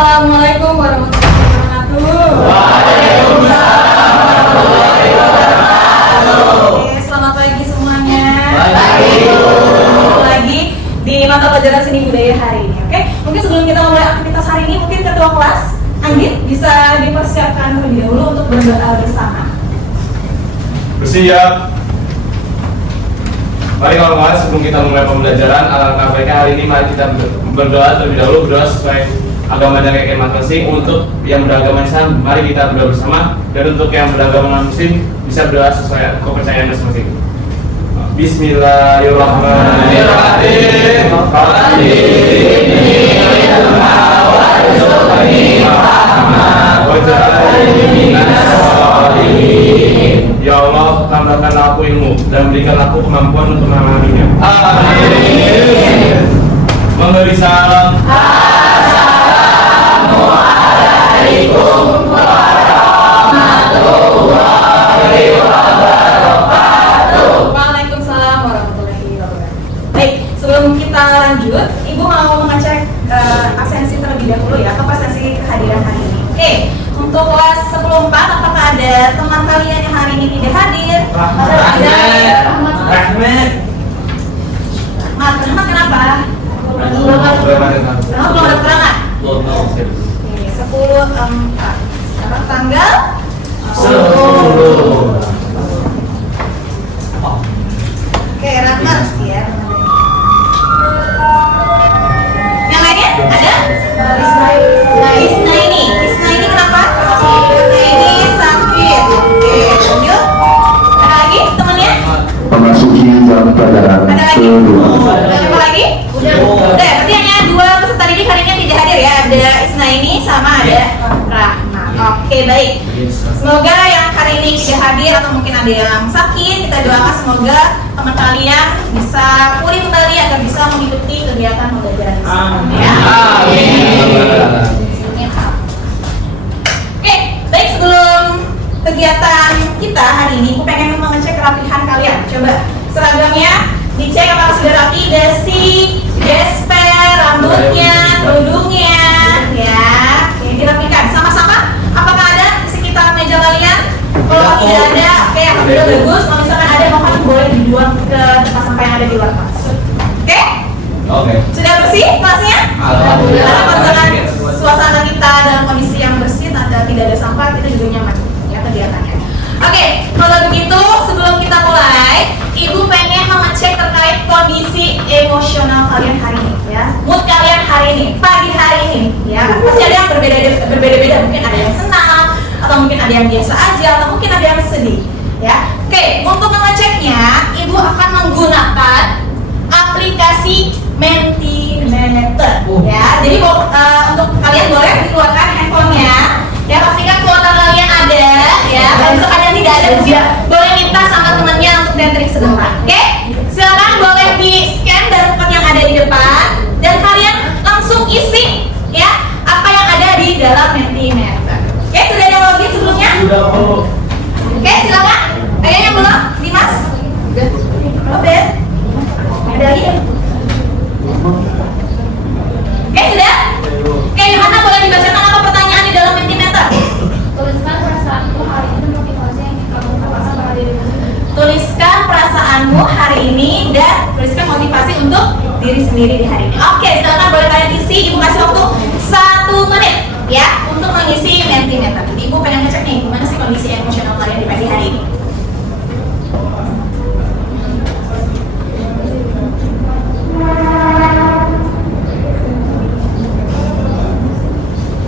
Assalamualaikum warahmatullahi wabarakatuh. Waalaikumsalam warahmatullahi wabarakatuh. Oke, selamat pagi semuanya. Pagi. Ketemu lagi di mata pelajaran seni budaya hari ini. Oke, mungkin sebelum kita mulai aktivitas hari ini, mungkin ketua kelas Anggit bisa dipersiapkan terlebih dahulu untuk berdoa bersama. Bersiap. Mari kawan-kawan, sebelum kita mulai pembelajaran alangkah baiknya hari ini mari kita berdoa terlebih dahulu, berdoa sesuai agama dan keyakinan masing-masing. Untuk yang beragama Islam, mari kita berdoa bersama, dan untuk yang beragama Muslim bisa berdoa sesuai kepercayaan masing-masing. Ya Allah, tambahkan aku ilmu dan berikan aku kemampuan untuk memahaminya. Amin. Memberi salam. Assalamualaikum warahmatullahi wabarakatuh. Waalaikumsalam warahmatullahi wabarakatuh. Baik, sebelum kita lanjut, Ibu mau mengecek absensi terlebih dahulu ya, atau absensi kehadiran hari ini. Oke, untuk kelas 10-4, apakah ada teman kalian yang hari ini tidak hadir? Rahmat. Rahmat kenapa? Belum ada keterangan? Oke, 10-4. Sekarang tanggal 10. Oke, Rahmat ya. Yang lainnya ada? Isna ini kenapa? Ini sakit. Oke, lanjut. Ada lagi temannya? Memasuki jam pelajaran Ada lagi? kedua. Ada apa lagi? Udah, berarti hanya dua peserta didik hari ini yang tidak hadir ya. Ada Isna ini sama ada Rahmat. Oke, baik. Semoga yang hari ini tidak hadir atau mungkin ada yang sakit, kita doakan semoga teman kalian bisa pulih kembali agar bisa mengikuti kegiatan pembelajaran di sini. Ya. Oke, baik, sebelum kegiatan kita hari ini, aku pengen mengecek kerapihan kalian. Coba seragamnya dicek apakah sudah rapi, dasi, gesper, rambutnya, kerudungnya, ya. Oke, dirapikan. Sama-sama. Apakah ada di sekitar meja kalian? Kalau tidak ada, oke, alhamdulillah bagus. Kalau misalkan ada, mohon boleh dibuang ke tempat sampah yang ada di luar kelas. Oke? Oke. Sudah bersih kelasnya? Alhamdulillah. Kalau misalkan suasana kita dalam kondisi yang bersih, tidak ada sampah, kita juga nyaman ya kegiatannya. Oke, kalau begitu sebelum kita mulai, Ibu pengen mengecek terkait kondisi emosional kalian hari ini ya. Mood kalian hari ini, pagi hari ini ya. Pasti ada yang berbeda-beda, mungkin ada yang senang atau mungkin ada yang biasa aja atau mungkin ada yang sedih ya. Oke, untuk mengeceknya Ibu akan menggunakan aplikasi Mentimeter ya. Jadi untuk kalian boleh dikeluarkan handphonenya ya, pastikan kuota kalian ada ya. Kalau misalkan yang tidak ada juga boleh minta sama temannya untuk tethering sebentar. Oke, silakan boleh di scan barcode yang ada di depan dan kalian langsung isi ya apa yang ada di dalam Mentimeter. Oke, sudah ada login sebelumnya? Sudah. Oke, silakan. Ada yang belum? Dimas? Belum ya? Ada lagi? Oke, sudah? Oke, Yohana boleh dibacakan apa pertanyaan di dalam Mentimeter? Tuliskan perasaanmu hari ini motivasi yang kamu rasakan pada dirimu. Tuliskan perasaanmu hari ini dan tuliskan motivasi untuk diri sendiri di hari ini. Oke, silakan boleh kalian isi. Ibu kasih waktu 1 menit ya untuk mengisi Mentimeter. Jadi Ibu pengen ngecek nih gimana sih kondisi emosional kalian di pagi hari ini.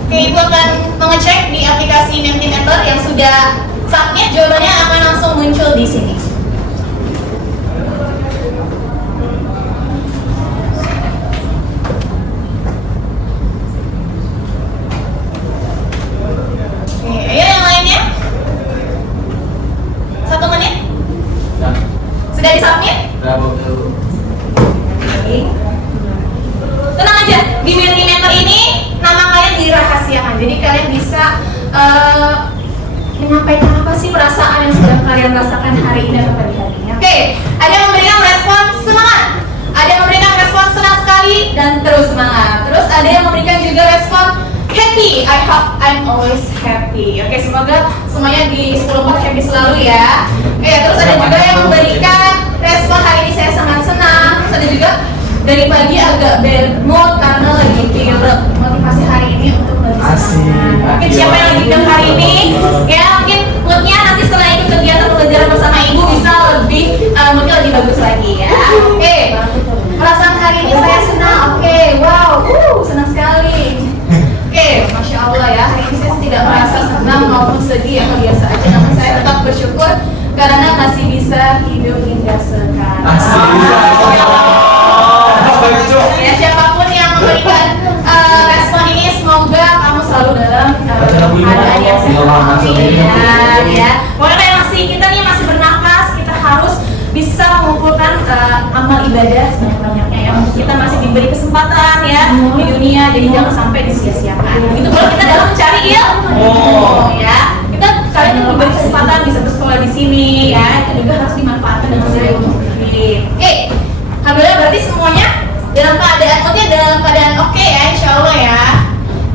Oke, Ibu akan mengecek di aplikasi Mentimeter yang sudah submit, jawabannya akan langsung muncul di sini. Oke, ayo yang lainnya. 1 menit. Sudah disubmit? Oke. Tenang aja, di Mentimeter ini nama kalian dirahasiakan. Jadi kalian bisa menyampaikan apa sih perasaan yang sedang kalian rasakan hari ini atau pagi hari ini. Oke, ada yang memberikan respon semangat, ada yang memberikan respon senang sekali dan terus semangat. Terus ada yang memberikan juga respon happy happy. I hope I'm always happy. Oke, semoga semuanya di 10/4 happy selalu ya. Oke, terus ada juga yang memberikan respon hari ini saya sangat senang. Terus ada juga dari pagi agak bad mood karena lagi pilek. Motivasi hari ini untuk lebih semangat. Mungkin siapa yang lagi pilek hari ini? Ya mungkin moodnya nanti setelah ikut kegiatan pembelajaran bersama ibu bisa lebih moodnya lebih bagus lagi ya. Oke, perasaan hari ini saya senang. Oke, wow, senang sekali. Oke, masya Allah ya. Hari ini saya tidak merasa senang maupun sedih ya, biasa aja. Namun saya tetap bersyukur karena masih bisa hidup hingga sekarang. Ya, siapapun yang memberikan respon ini, semoga kamu selalu dalam keadaan yang sehat. Ya. Pokoknya masih kita nih masih bernafas, kita harus bisa mengumpulkan amal ibadah sebanyak-banyaknya ya. Kita masih diberi kesempatan ya di dunia, jadi jangan sampai disia-siakan. Itu kalau kita dalam mencari ilmu ya. Kita kalian yang diberi kesempatan bisa bersekolah di sini ya, itu juga harus dimanfaatkan dengan sebaik mungkin. Alhamdulillah berarti semuanya dalam keadaan oke ya, insya Allah ya.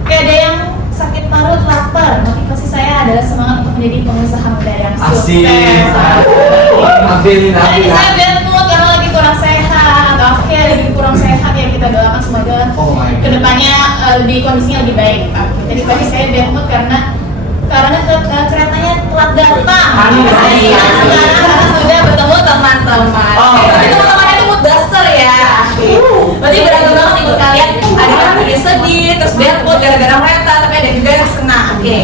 Oke, ada yang sakit perut, lapar. Motivasi saya adalah semangat untuk menjadi pengusaha muda yang sukses. Hari ini saya bad mood karena lagi kurang sehat. Oke, lagi kurang sehat ya, kita doakan semoga kedepannya lebih kondisinya lebih baik. Jadi tadi saya bad mood karena keretanya telat datang. Saya senang sekarang karena sudah bertemu teman-teman. Tapi teman-teman itu mood buster ya. Berarti beragam banget ikut kalian. Ada yang lagi sedih, terus bad mood gara-gara kereta, tapi ada juga yang senang. Oke.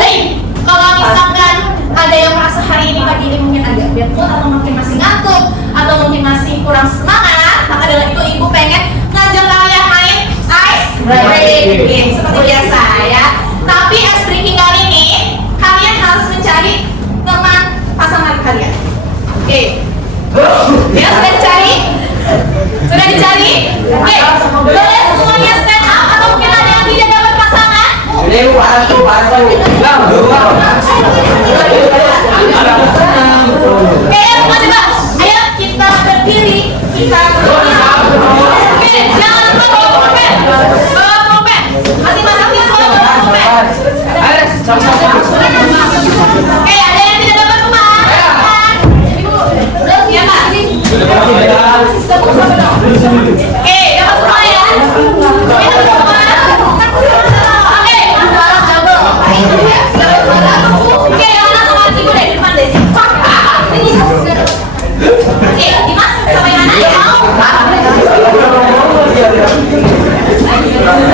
Baik, kalau misalkan ada yang merasa hari ini pagi ini mungkin agak bad mood atau mungkin masih ngantuk atau mungkin masih kurang semangat, maka dalam itu ibu pengen ngajak kalian main ice breaking seperti biasa ya. Tapi ice breaking kali ini kalian harus mencari teman pasangan kalian. Oke. Ya, sudah dicari? Sudah dicari? Oke. Boleh semuanya stand up atau mungkin ada yang tidak dapat pasangan? Oke, semua coba. Ayo kita berdiri. Oke, jangan lupa bawa pulpen. Bawa pulpen. Masing-masing siswa bawa pulpen. Oke, ada yang tidak dapat teman? Ya, Pak. Oke, dapat semua ya. Oke, dapat semua. Oke, oke, yang mana sama ibu dari depan deh. Oke, Dimas sama yang mana ya mau?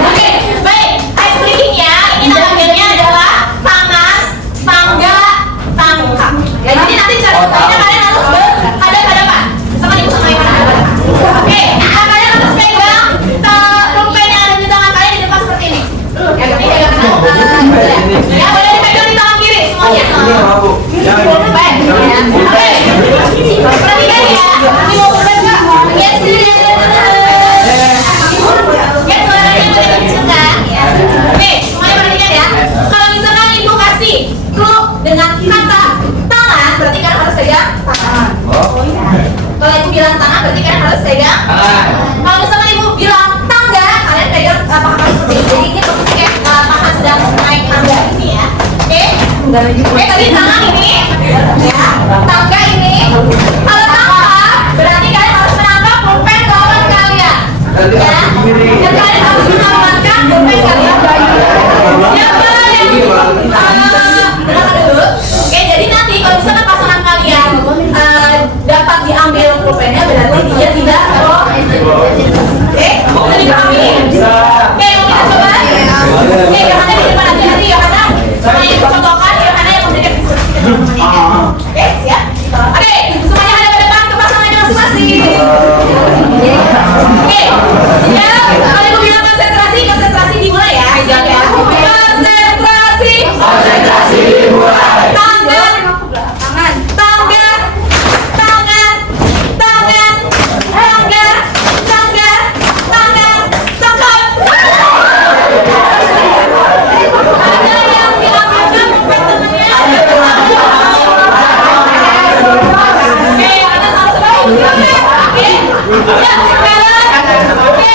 Oke, baik. Ice breaking ya. Ini nama gamenya adalah tangan, tangga, tangkap. Ya, jadi nanti cara bermainnya kalian harus berhadapan-hadapan sama ibu sama yang mana. Oke, kalian harus pegang pulpen yang ada di tangan kalian di depan seperti ini. Ya, ini pegang ya, boleh dipegang di tangan kiri semuanya. Baik, ya. Oke. Perhatikan ya. Ini mau pulpen nggak? Yes, yes, suaranya boleh dikencengkan ya. Oke, semuanya perhatikan ya. Kalau misalkan ibu kasih clue dengan kata tangan, berarti kan harus pegang tangan. Kalau ibu bilang tangan, berarti kan harus pegang tangan. Kalau misalkan ibu bilang tangga, kalian pegang paha seperti ini. Jadi ini posisinya paha sedang naik tangga ini ya. Oke? Oke, tadi tangan ini ya, tangga ini. Kalau tangga, berarti kalian harus menangkap pulpen lawan kalian. Ya, dan kalian harus menamatkan pulpen kalian. Siapa yang dengarkan dulu? Oke, jadi nanti kalau misalkan pasangan kalian dapat diambil pulpennya, berarti dia tidak Oke, bisa dipahami? Oke, mau kita coba? Oke, Yohana di depan hati-hati, Yohana. Sama yang contohkan, Yohana yang memberikan instruksi ke teman-teman. Oke, siap? Oke, semuanya ada ke depan ke pasangannya masing-masing. Oke, siap? Kalau ibu bilang konsentrasi dimulai ya. Siap ya? Konsentrasi dimulai. Tangan, tangan, tangan, tangan, tangan, tangan, tangan, tangan, tangan. Ada yang bilang bukan temennya. Oke, ada sama-sama. Oke, ya sekarang. Oke,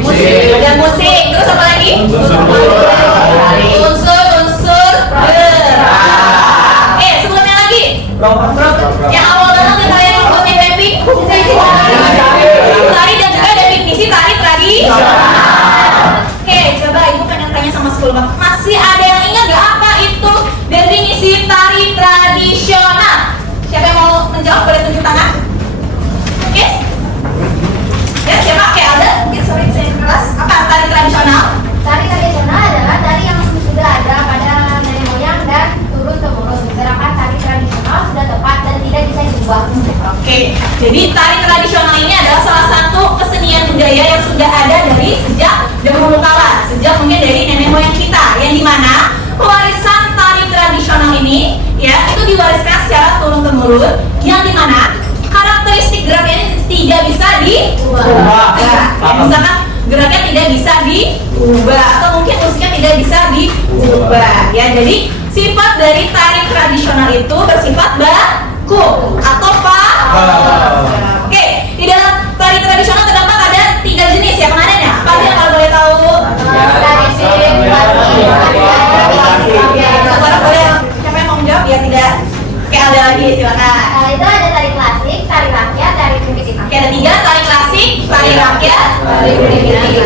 Musik. Ada musik. Terus apa lagi? Unsur-unsur gerak. Oke, sebelumnya lagi. Yang awal banget yang kalian buat mapping. Tari dan juga definisi tari tradisional. Oke, coba ibu pengen tanya sama school bang. Masih ada yang ingat nggak apa itu definisi tari tradisional? Siapa yang mau menjawab boleh tunjuk tangan? Oke? Ya, siapa? Oke, ada. Mungkin sorry saya kelas. Apa tari tradisional? Tari tradisional adalah tari yang sudah ada pada nenek moyang dan turun temurun. Gerakan tari tradisional sudah tepat dan tidak bisa diubah. Oke, jadi tari tradisional ini adalah salah satu kesenian budaya yang sudah ada dari sejak dahulu kala, sejak mungkin dari nenek moyang kita, yang dimana pewarisan tari tradisional ini ya itu diwariskan secara turun temurun, yang dimana karakteristik geraknya tidak bisa diubah. Ya, misalkan geraknya tidak bisa diubah atau mungkin musiknya tidak bisa diubah. Ya, jadi sifat dari tari tradisional itu bersifat baku atau Oke, di dalam tari tradisional terdapat ada 3 jenis ya kemarin ya. Apa aja kalau boleh tahu? Saudara boleh siapa yang mau menjawab ya tidak? Oke, ada lagi silakan. Itu ada tari klasik, tari rakyat, tari primitif. Oke, ada 3, tari klasik, tari rakyat, tari primitif.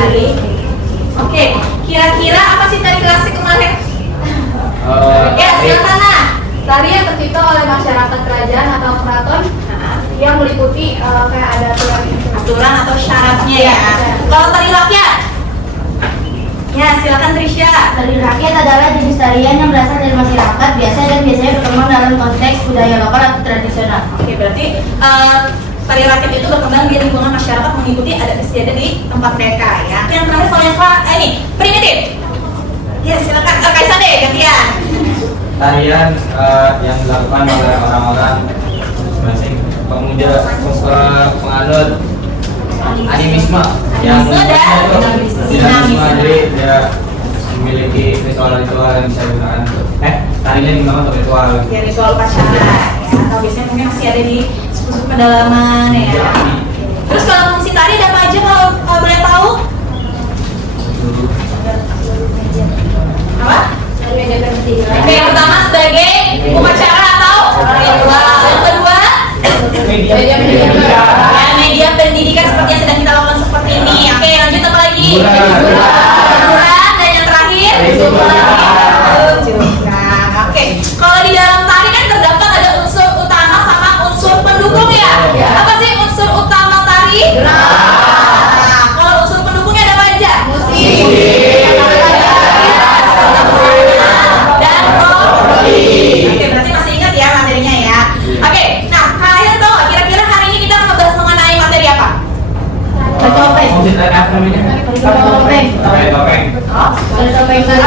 Oke, kira-kira apa sih tari klasik kemarin? Ya, silakan lah. Tari yang tercipta oleh masyarakat kerajaan atau keraton yang meliputi kayak ada Aturan atau syaratnya ya. Kalau tari rakyat? Ya, silakan Trisha. Tari rakyat adalah jenis tarian yang berasal dari masyarakat biasa dan biasanya berkembang dalam konteks budaya lokal atau tradisional. Oke, berarti tari rakyat itu berkembang di lingkungan masyarakat mengikuti adat istiadat di tempat mereka ya. Yang terakhir kalau yang ini primitif. Ya, silakan Kaisan deh gantian. Tarian yang dilakukan oleh orang-orang masing pemuda penganut animisme yang dinamisme, jadi dia memiliki ritual-ritual yang bisa digunakan tarinya digunakan untuk ritual. Ya, ritual upacara ya, atau biasanya mungkin masih ada di suku-suku pedalaman ya. Terus kalau fungsi tari ada apa aja kalau boleh tahu? Apa? Yang pertama sebagai upacara atau ritual. Yang kedua Media ya, media pendidikan seperti yang sedang kita lakukan seperti ini. Oke, lanjut apa lagi? Hiburan. Dan yang terakhir curang. Oke, kalau di dalam tari kan terdapat ada unsur utama sama unsur pendukung ya. Apa sih unsur utama tari? Nah, kalau unsur pendukungnya ada apa aja? Musik dan roti. Oke, berarti masih ingat ya materinya ya. Oke, nah kalian tahu nggak kira-kira hari ini kita akan membahas mengenai materi apa? Topeng.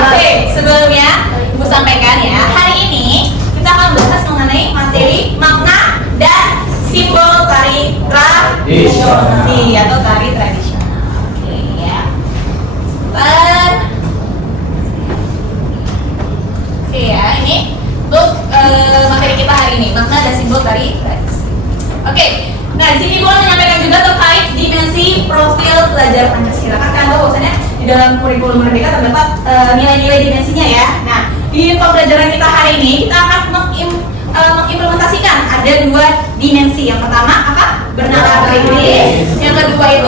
Oke, sebelumnya Ibu sampaikan ya, hari ini kita akan bahas mengenai materi makna dan simbol tari tradisional atau tari tradisional. Oke ya. Oke ya, ini untuk materi kita hari ini makna dan simbol tari tradisional. Oke, nah di sini Ibu menyampaikan juga terkait dimensi profil pelajar Pancasila. Kan kalian tahu bahwasanya di dalam kurikulum Merdeka terdapat nilai-nilai dimensinya ya. Nah, di pembelajaran kita hari ini kita akan mengimplementasikan ada 2 dimensi. Yang pertama apa? Bernalar kritis. Yang kedua itu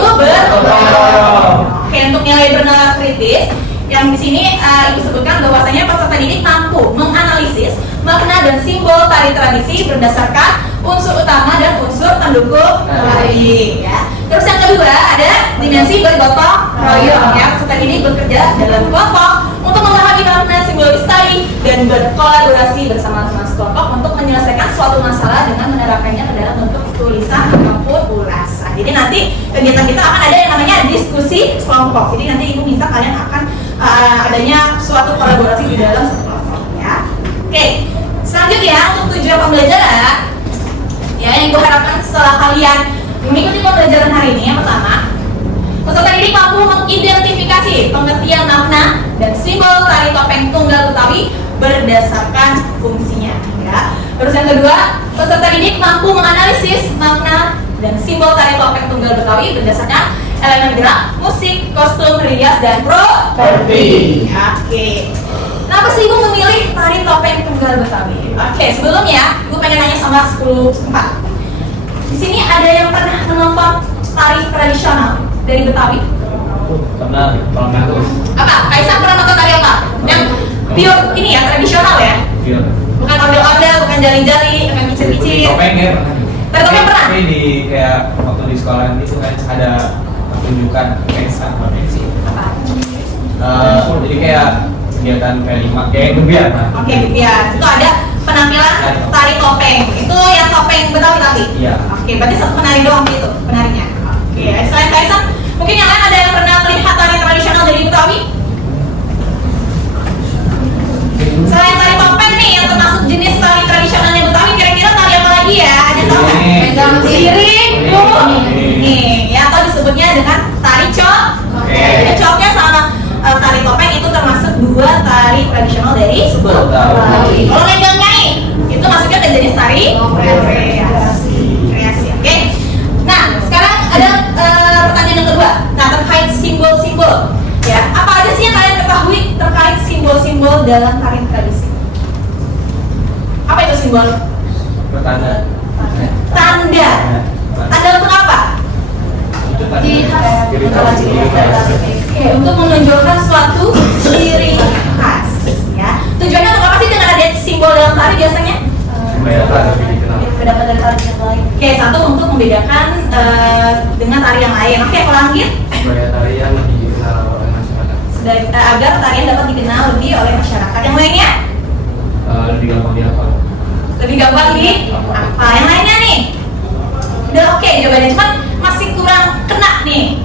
Oke, untuk nilai bernalar kritis yang di sini Ibu sebutkan bahwasanya peserta didik mampu menganalisis makna dan simbol tari tradisi berdasarkan unsur utama dan unsur pendukung tari ya. Terus yang kedua ada dimensi bergotong royong ya. Peserta didik bekerja dalam kelompok untuk memahami makna simbolis tari dan berkolaborasi bersama teman sekelompok untuk menyelesaikan suatu masalah dengan menerapkannya ke dalam bentuk tulisan ataupun ulasan. Jadi nanti kegiatan kita akan ada yang namanya diskusi kelompok. Jadi nanti Ibu minta kalian akan adanya suatu kolaborasi di dalam satu kelompok ya. Oke, selanjutnya untuk tujuan pembelajaran ya yang gue harapkan setelah kalian mengikuti pembelajaran hari ini, yang pertama peserta didik mampu mengidentifikasi pengertian makna dan simbol tari topeng tunggal Betawi berdasarkan fungsinya ya. Terus yang kedua, peserta didik mampu menganalisis makna dan simbol tari topeng tunggal Betawi berdasarkan elemen gerak, musik, kostum, rias, dan Properti. Oke. Kenapa sih Ibu memilih tari topeng tunggal Betawi? Oke, sebelumnya Ibu pengen nanya sama 10 tempat. Di sini ada yang pernah menonton tari tradisional dari Betawi? Pernah, terus. Apa? Kaisang pernah nonton tari apa? Yang pure ini ya, tradisional ya? Iya. Bukan ondel-ondel, bukan jali-jali, bukan kicir-kicir. Topeng ya pernah. Tari topeng pernah? Tapi di kayak waktu di sekolah itu kan ada pertunjukan pensa sih. Apa? Jadi kayak kegiatan kayak gebiar. Oke, biar itu ada penampilan tari topeng. Itu yang topeng Betawi tapi. Iya. Oke, berarti satu penari doang itu penarinya. Oke, selain Kaisang, mungkin yang lain ada yang pernah melihat tari tradisional dari Betawi? Selain tari topeng nih, yang termasuk jenis tari tradisionalnya Betawi, kira-kira tari apa lagi ya? Ada tahu nggak? Sirip, nih, ya atau disebutnya dengan tari cok. Jadi coknya sama tari topeng itu termasuk dua tari tradisional dari Betawi. Kalau lenggang nyai, itu masuknya ke jenis tari kreasi. Oke. Nah, sekarang ada pertanyaan yang kedua. Nah, terkait simbol-simbol. Ya, apa aja sih yang kalian ketahui terkait simbol-simbol dalam tari tradisi? Apa itu simbol? Pertanda. Tanda. Tanda untuk apa? Oke, untuk menunjukkan suatu ciri khas. Ya. Tujuannya untuk apa sih dengan ada simbol dalam tari biasanya? Bedakan dari tari yang lain. Oke, satu untuk membedakan dengan tari yang lain. Oke, kalau lanjut. Supaya tarian lebih dikenal oleh masyarakat. Agar tarian dapat dikenal lebih oleh masyarakat. Yang lainnya? Lebih gampang dihafal. Lebih gampang di apa? Yang lainnya nih? Udah oke jawabannya, cuman masih kurang kena nih.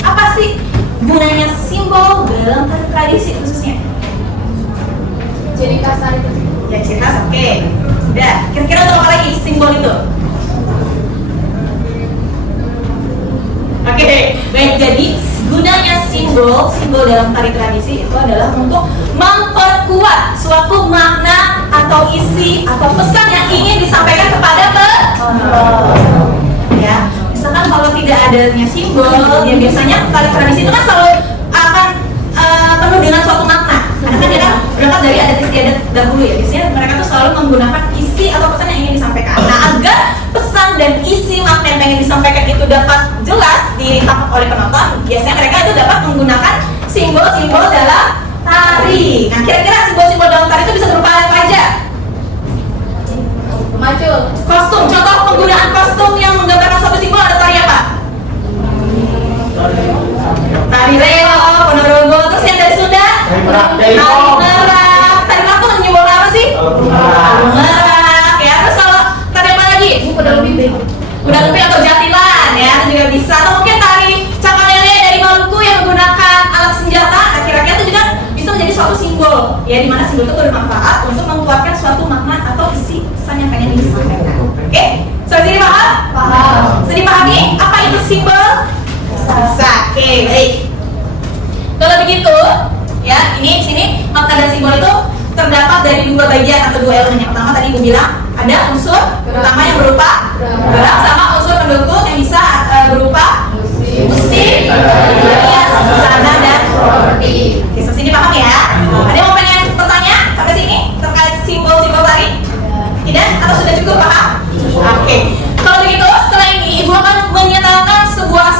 Apa sih gunanya simbol dalam tari tradisi khususnya? Ciri khas tari itu. Ya ciri khas, oke. Udah, kira-kira untuk apa lagi simbol itu? Oke, baik. Jadi gunanya simbol dalam tari tradisi itu adalah untuk memperkuat suatu makna atau isi atau pesan yang ingin disampaikan kepada penonton. Ya, misalkan kalau tidak adanya simbol, ya biasanya tari tradisi itu kan selalu akan penuh dengan suatu makna. Karena kan dia kan berangkat dari adat istiadat dahulu ya. Biasanya mereka tuh selalu menggunakan isi atau pesan yang ingin disampaikan. Nah, agar pesan dan isi makna yang ingin disampaikan itu dapat jelas ditangkap oleh penonton, biasanya mereka itu dapat menggunakan simbol-simbol dalam tari. Nah, kira-kira simbol-simbol dalam tari itu bisa berupa apa aja? Maju. Kostum, contoh penggunaan kostum yang menggambarkan suatu simbol ada tari apa? Tari reo, ponorogo, terus yang dari Sunda? Tari merak. Tari merak tuh menyimbolkan apa sih? Merak, ya. Terus kalau tari apa lagi? Kuda lumping. Kuda lumping atau jatilan, ya, itu juga bisa. Atau mungkin tari cakalele dari Maluku yang menggunakan alat senjata. Nah, kira-kira itu juga bisa menjadi suatu simbol, ya, di mana simbol itu bermanfaat untuk mengeluarkan suatu makna atau isi pesan yang pengen disampaikan. Oke, sudah jadi paham? Paham. Sudah dipahami apa itu simbol? Bisa. Oke, baik. Kalau begitu, ya, ini di sini makna dan simbol itu terdapat dari dua bagian atau dua elemen. Yang pertama tadi Ibu bilang ada unsur utama yang berupa gerak sama unsur pendukung yang bisa berupa musik, rias, busana dan properti. Oke, sampai sini paham ya? Ada yang mau pengen bertanya sampai sini terkait simbol-simbol tari? Tidak? Atau sudah cukup paham? Oke. Kalau begitu, setelah ini Ibu akan menyatakan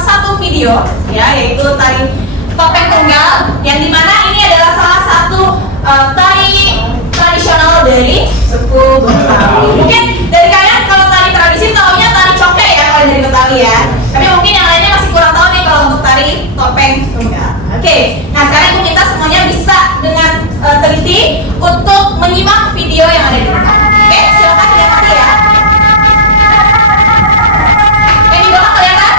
satu video, ya, yaitu tari topeng tunggal, yang dimana ini adalah salah satu tari tradisional dari suku Betawi. Mungkin dari kalian kalau tari tradisi taunya tari coke ya kalau dari Betawi ya. Tapi mungkin yang lainnya masih kurang tahu nih kalau untuk tari topeng tunggal. Oke, nah sekarang Ibu minta semuanya bisa dengan teliti untuk menyimak video yang ada di depan. Oke, silakan diamati ya. Yang di bawah kelihatan?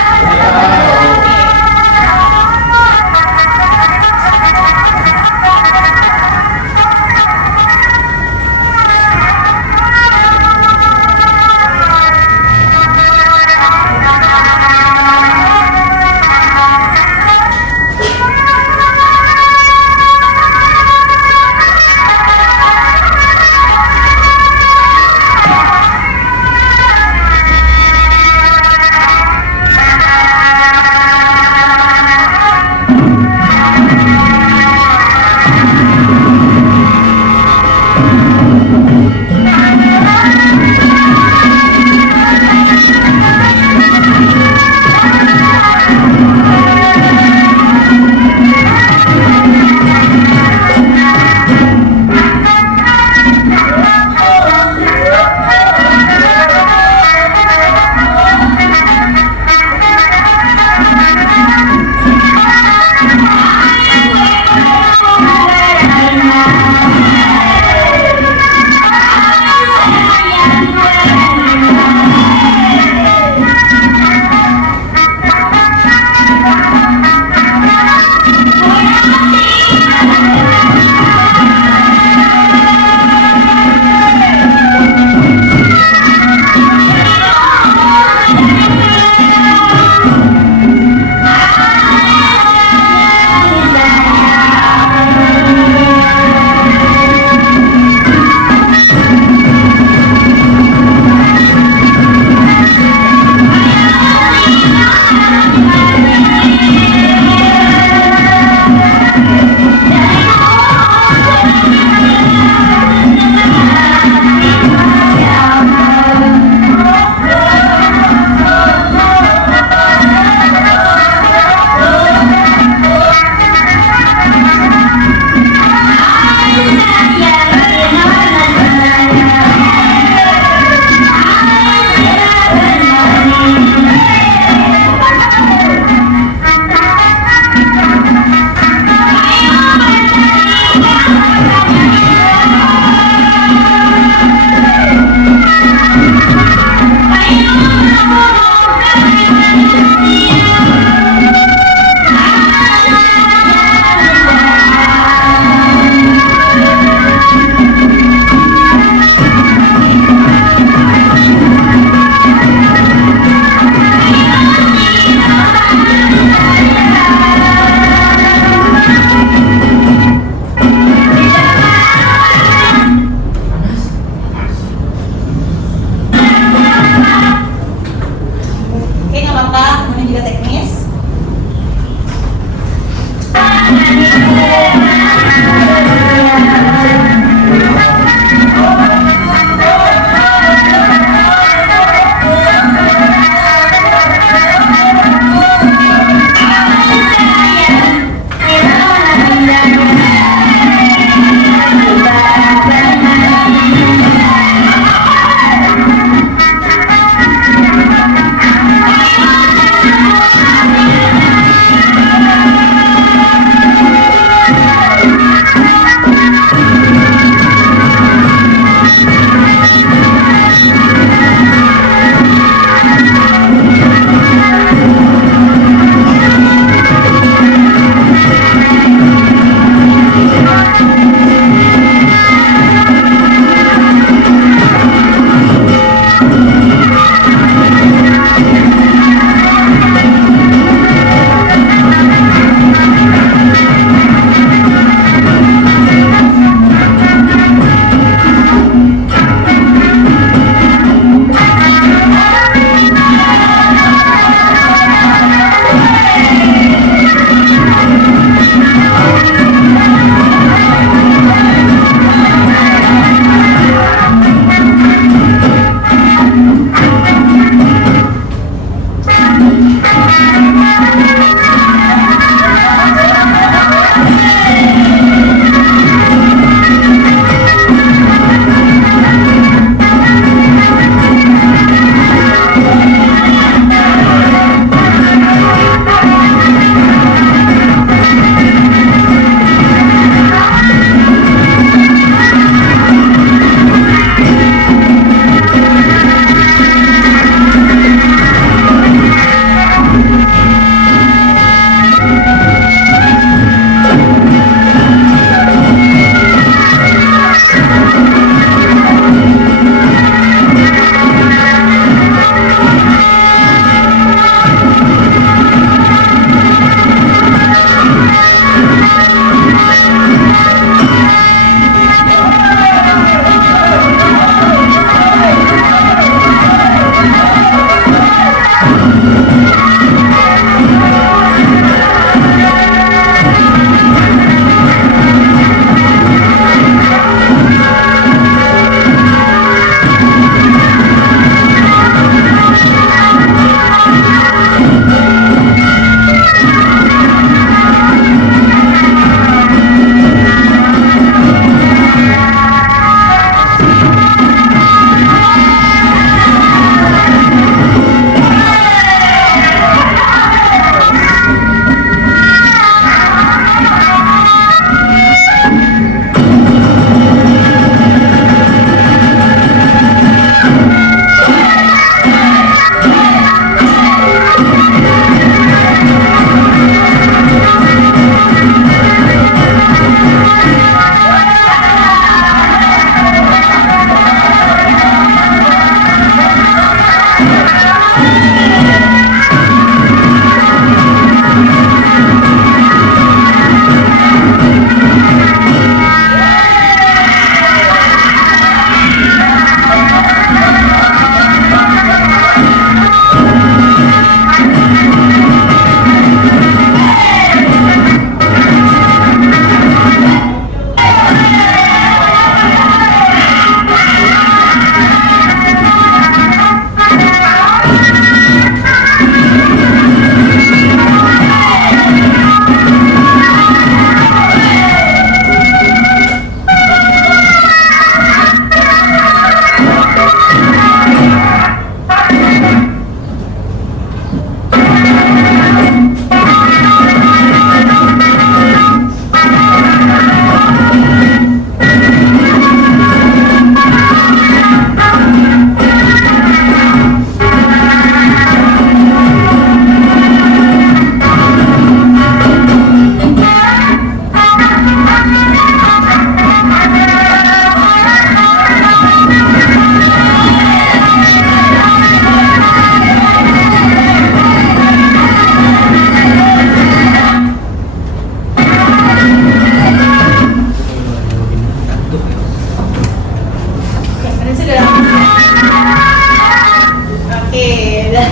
Udah.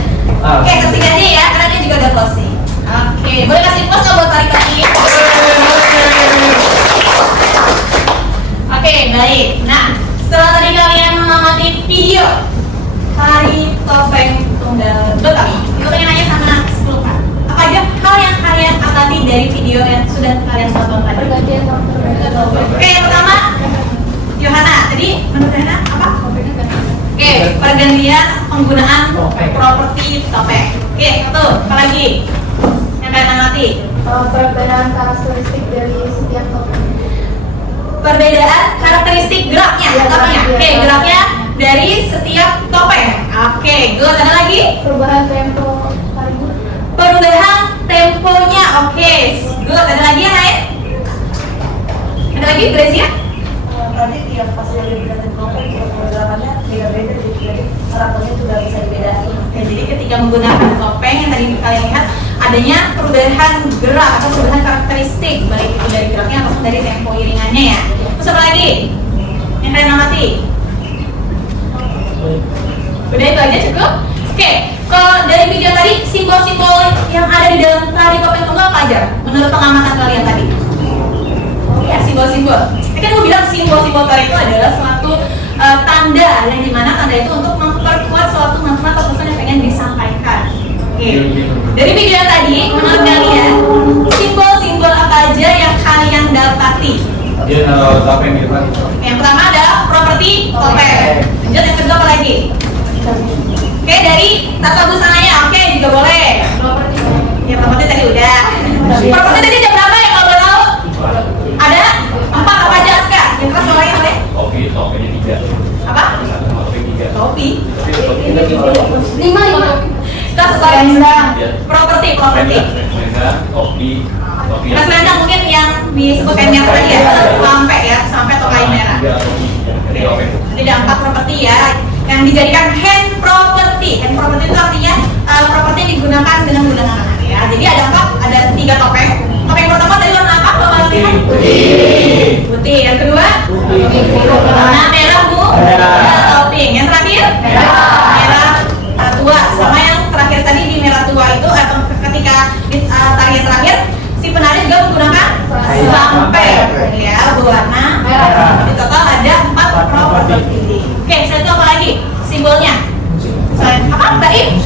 Oke, saksikan aja ya, karena dia juga udah closing. Oke, boleh kasih pause nggak buat tarik kaki? Oke, baik. Nah, setelah tadi kalian mengamati video tari topeng tunggal Betawi, gue pengen nanya sama 10 Kak. Apa aja hal yang kalian amati dari video yang sudah kalian tonton tadi? Pergantian topeng. Oke, yang pertama Yohana, tadi menurut Yohana apa? Oke, pergantian penggunaan properti topeng. Oke, satu, apa lagi? Yang kalian amati? Perbedaan karakteristik dari setiap topeng. Perbedaan karakteristik geraknya, Iya, topengnya. iya. Oke, geraknya dari setiap topeng. Oke, good. Ada lagi? Perubahan tempo tari. Perubahan temponya. Oke, good. Ada lagi yang lain? Ada lagi, Gracia? Tadi tiap pas lagi berganti topeng pergerakannya beda-beda, jadi karakternya juga bisa dibedain. Ya, jadi ketika menggunakan topeng yang tadi kalian lihat adanya perubahan gerak atau perubahan karakteristik baik itu dari geraknya ataupun dari tempo iringannya ya. Terus apa lagi? Yang kalian amati? Udah itu aja cukup? Oke, kalau dari video tadi simbol-simbol yang ada di dalam tari topeng tunggal apa aja? Menurut pengamatan kalian tadi? Ya, simbol-simbol. Kan gue bilang simbol-simbol tari itu adalah suatu tanda yang dimana tanda itu untuk memperkuat suatu makna atau pesan yang pengen disampaikan. Oke. Dari video yang tadi, menurut kalian simbol-simbol apa aja yang kalian dapati? Dia naruh topeng di depan. Yang pertama adalah properti topeng. Lanjut yang kedua apa lagi? Oke, dari tata busananya, oke juga boleh. Ya properti tadi udah. Properti tadi jam berapa ya kalau boleh tahu? Ada 4 apa aja Aska? Kira-kira soalnya boleh? Oke, topengnya 3. Apa? Topeng 3. Topi. Lima. Kita sesuai properti. Topi. Mas Nanda mungkin yang disebutkan yang tadi ya, sampai atau kain merah. Jadi ada 4 properti ya, yang dijadikan hand property. Hand property itu artinya properti yang digunakan dengan menggunakan tangan ya. Jadi ada 4, ada 3 topeng. Topeng pertama dari warna apa? Kalau kalian lihat? Putih. Yang kedua? Warna merah bu. Topping. Yang terakhir? Merah tua. Sama yang terakhir tadi di merah tua itu atau ketika di tarian terakhir si penari juga menggunakan sampai ya berwarna merah. Di total ada 4 properti. Oke, satu apa lagi simbolnya? Selain apa? Baik.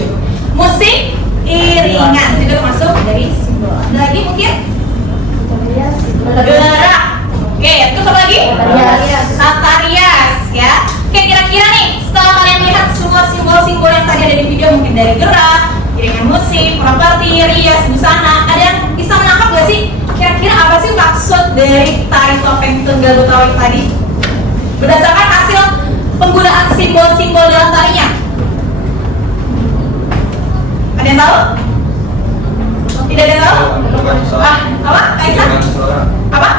Musik iringan juga termasuk dari simbol. Ada lagi mungkin? Gerak. Oke, terus apa lagi? Tata rias ya. Oke, kira-kira nih setelah kalian melihat semua simbol-simbol yang tadi ada di video, mungkin dari gerak, iringan musik, properti, rias, busana, ada yang bisa menangkap gak sih? Kira-kira apa sih maksud dari tari topeng tunggal Betawi tadi? Berdasarkan hasil penggunaan simbol-simbol dalam tarinya. Ada yang tahu? Tidak ada yang tahu? Apa? Kaisar? Apa?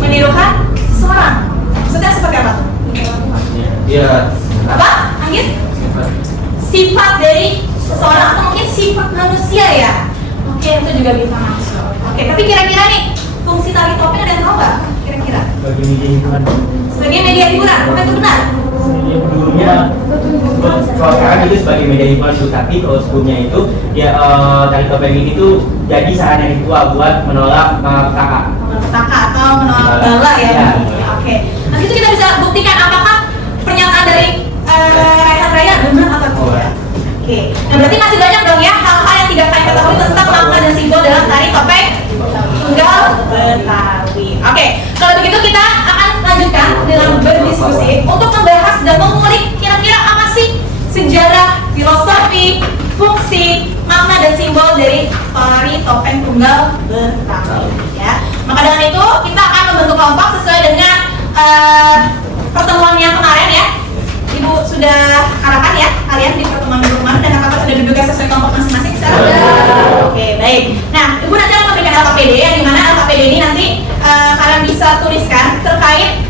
Menirukan seseorang. Maksudnya seperti apa? Iya. Apa? Anggit? Sifat dari seseorang atau mungkin sifat manusia ya? Oke, itu juga bisa masuk. Oke, tapi kira-kira nih fungsi tari topeng ada yang tahu nggak? Kira-kira? Bagi media hiburan. Sebagai media hiburan, apa itu benar? Dulunya, kalau sekarang itu sebagai media hiburan tuh, tapi kalau sebelumnya itu ya tari topeng ini tuh jadi sarana ritual buat menolak malapetaka. Malapetaka atau menolak bala ya? Iya. Oke. Nanti itu kita bisa buktikan apakah pernyataan dari Raihan Raya benar atau tidak. Oke. Nah berarti masih banyak dong ya hal-hal yang tidak kalian ketahui tentang makna dan simbol dalam tari topeng tunggal Betawi. Oke. Kalau begitu kita akan lanjutkan dengan berdiskusi untuk membahas dan mengulik kira-kira apa sih sejarah, filosofi, fungsi, makna dan simbol dari tari topeng tunggal Betawi. Ya. Maka dengan itu kita akan membentuk kelompok sesuai dengan pertemuan yang kemarin ya. Ibu sudah arahkan ya kalian di pertemuan minggu kemarin dan apakah sudah duduk sesuai kelompok masing-masing sekarang? Oke, baik. Nah, ibu nanti akan memberikan LKPD yang dimana LKPD ini nanti kalian bisa tuliskan terkait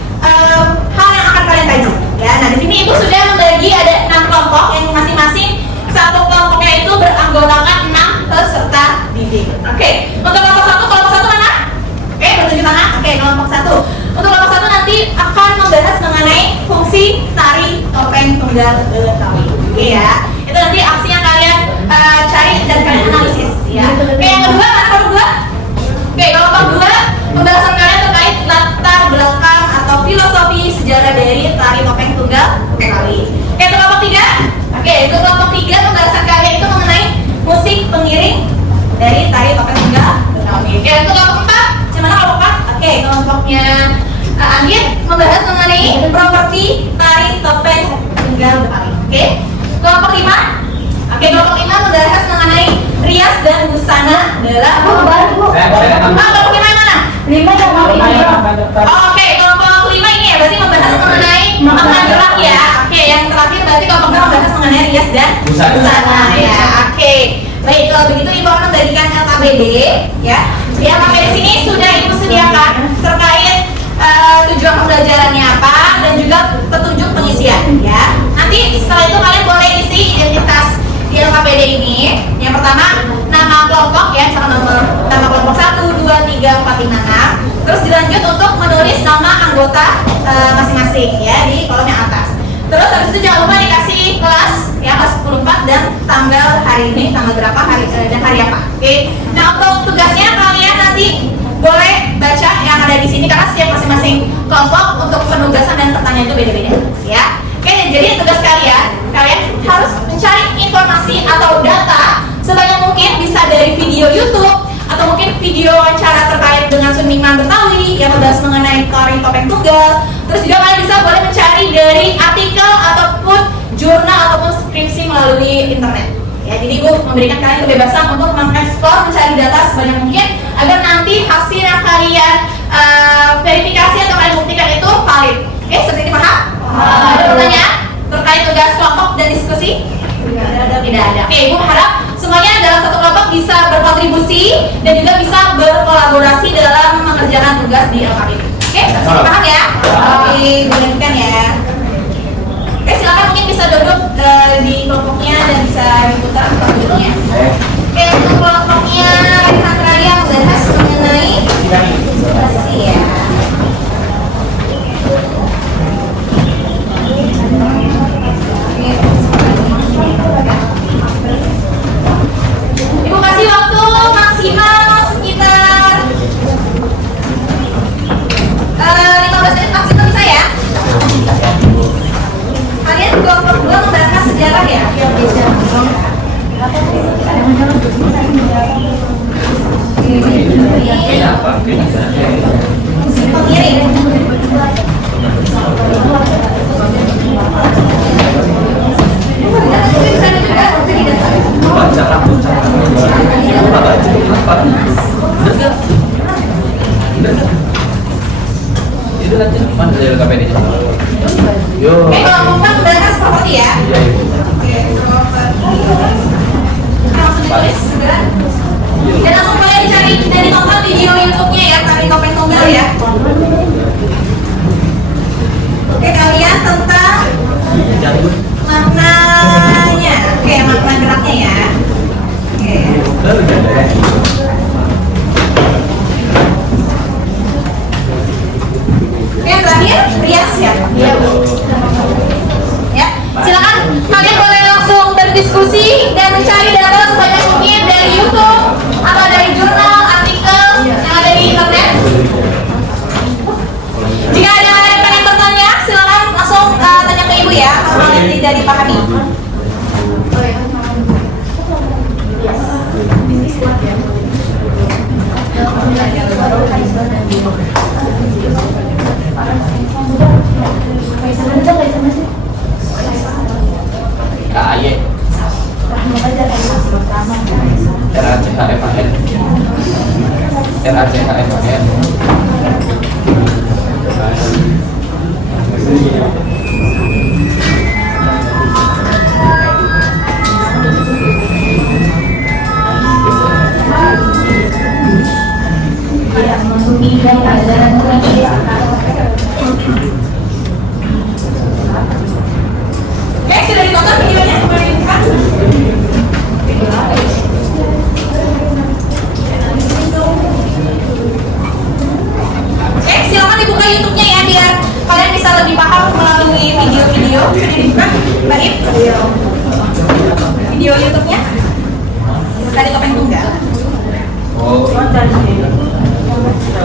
hal yang akan kalian kaji. Ya, nah di sini ibu sudah membagi ada 6 kelompok yang masing-masing satu kelompoknya itu beranggotakan 6 peserta didik. Oke, untuk kelompok 1 mana? Oke, bertunjuk tangan. Oke, kelompok 1. Untuk kelompok 1 nanti akan membahas mengenai fungsi tari topeng tunggal Betawi. Oke ya, itu nanti aksi yang pembahasan kalian terkait latar belakang atau filosofi sejarah dari tari topeng tunggal Betawi. Oke, untuk kelompok 3. Oke, untuk kelompok 3 pembahasan kalian itu mengenai musik pengiring dari tari topeng tunggal Betawi. Oke, untuk kelompok 4, gimana kelompok 4? Oke, kelompoknya Anggit membahas mengenai properti tari topeng tunggal Betawi. Oke, kelompok 5. Oke, kelompok 5 membahas mengenai rias dan busana dalam kelompok 5 mana? 5 yang mau Oke, kelompok 5 ini ya berarti membahas mengenai makna gerak ya. Oke, yang terakhir berarti kelompok 6 membahas mengenai rias dan busana ya. Oke. Baik, kalau begitu Ibu akan memberikan LKBD ya. Di LKBD sini sudah Ibu sediakan terkait tujuan pembelajarannya apa dan juga petunjuk pengisian ya. Nanti setelah itu kalian boleh isi identitas di LKBD ini. Yang pertama nama kelompok ya, misalkan nama kelompok 1, 2, 3, 4, 5, 6. Terus dilanjut untuk menulis nama anggota masing-masing ya di kolom yang atas. Terus habis itu jangan lupa dikasih kelas ya, kelas 14 dan tanggal hari ini, tanggal berapa hari dan hari apa. Oke. Nah, untuk tugasnya kalian nanti boleh baca yang ada di sini karena setiap masing-masing kelompok untuk penugasan dan pertanyaan itu beda-beda ya. Oke, jadi tugas kalian harus mencari informasi atau data sebanyak mungkin, bisa dari video YouTube atau mungkin video wawancara terkait dengan seniman Betawi yang membahas mengenai tari topeng tunggal. Terus juga kalian bisa boleh mencari dari artikel ataupun jurnal ataupun skripsi melalui internet. Ya, jadi Ibu memberikan kalian kebebasan untuk mengeksplor, mencari data sebanyak mungkin agar nanti hasil yang kalian verifikasi atau kalian buktikan itu valid. Oke, seperti ini paham? Ada pertanyaan terkait tugas kelompok dan diskusi? Tidak ada. Oke, Ibu harap semuanya dalam satu kelompok bisa berkontribusi dan juga bisa berkolaborasi dalam mengerjakan tugas di LKBD. Oke, sampai paham ya? Oke, dilanjutkan ya. Oke, silakan mungkin bisa duduk di kelompoknya dan bisa diputar kelompoknya. Oke, untuk kelompoknya Rehan Raya membahas mengenai situasi ya. Ibu kasih waktu maksimal sekitar 15 menit maksimal bisa ya. Kalian kelompok 2 membahas sejarah ya. Itu nanti mana dari LKPD? Yo. Oke, kalau mau membahas properti ya. Oke, properti. Langsung ditulis segera. Dan langsung kalian dicari dan ditonton video YouTube-nya ya, tari topeng tunggal ya. Oke, kalian tentang maknanya. Oke, makna geraknya ya. Oke. Yang terakhir rias ya. Iya, Bu. Ya, silakan kalian boleh langsung berdiskusi dan mencari data sebanyak mungkin dari YouTube atau dari jurnal, artikel yang ada di internet. Jika ada yang bertanya, silakan langsung tanya ke Ibu ya, kalau kalian tidak dipahami. KAY RACHFAN Oke, sudah ditonton videonya? Boleh dibuka? Oke, silakan dibuka YouTube-nya ya biar kalian bisa lebih paham melalui video-video. Sudah dibuka? Baik. Video YouTube-nya? Tari topeng tunggal. Oh. Apa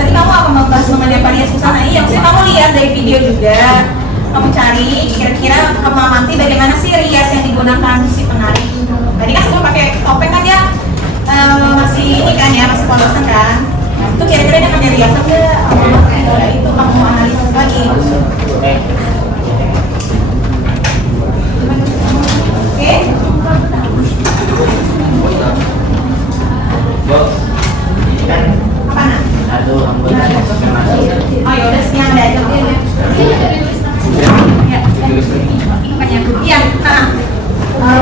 tadi kamu apa membahas mengenai Pania Susana? Iya, maksudnya kamu lihat dari video juga, kamu cari kira-kira kamu amati bagaimana sih rias yang digunakan si penari. Tadi kan sebelum pakai topeng kan dia masih ini kan ya, masih polosan kan. Nah, itu kira-kira dia pakai riasan nggak? Nah, itu kamu analisis lagi. Oke. Kan Apa nak? satu anggota yang Oh ya udah yang ada aja. Ya. Bukan yang iya.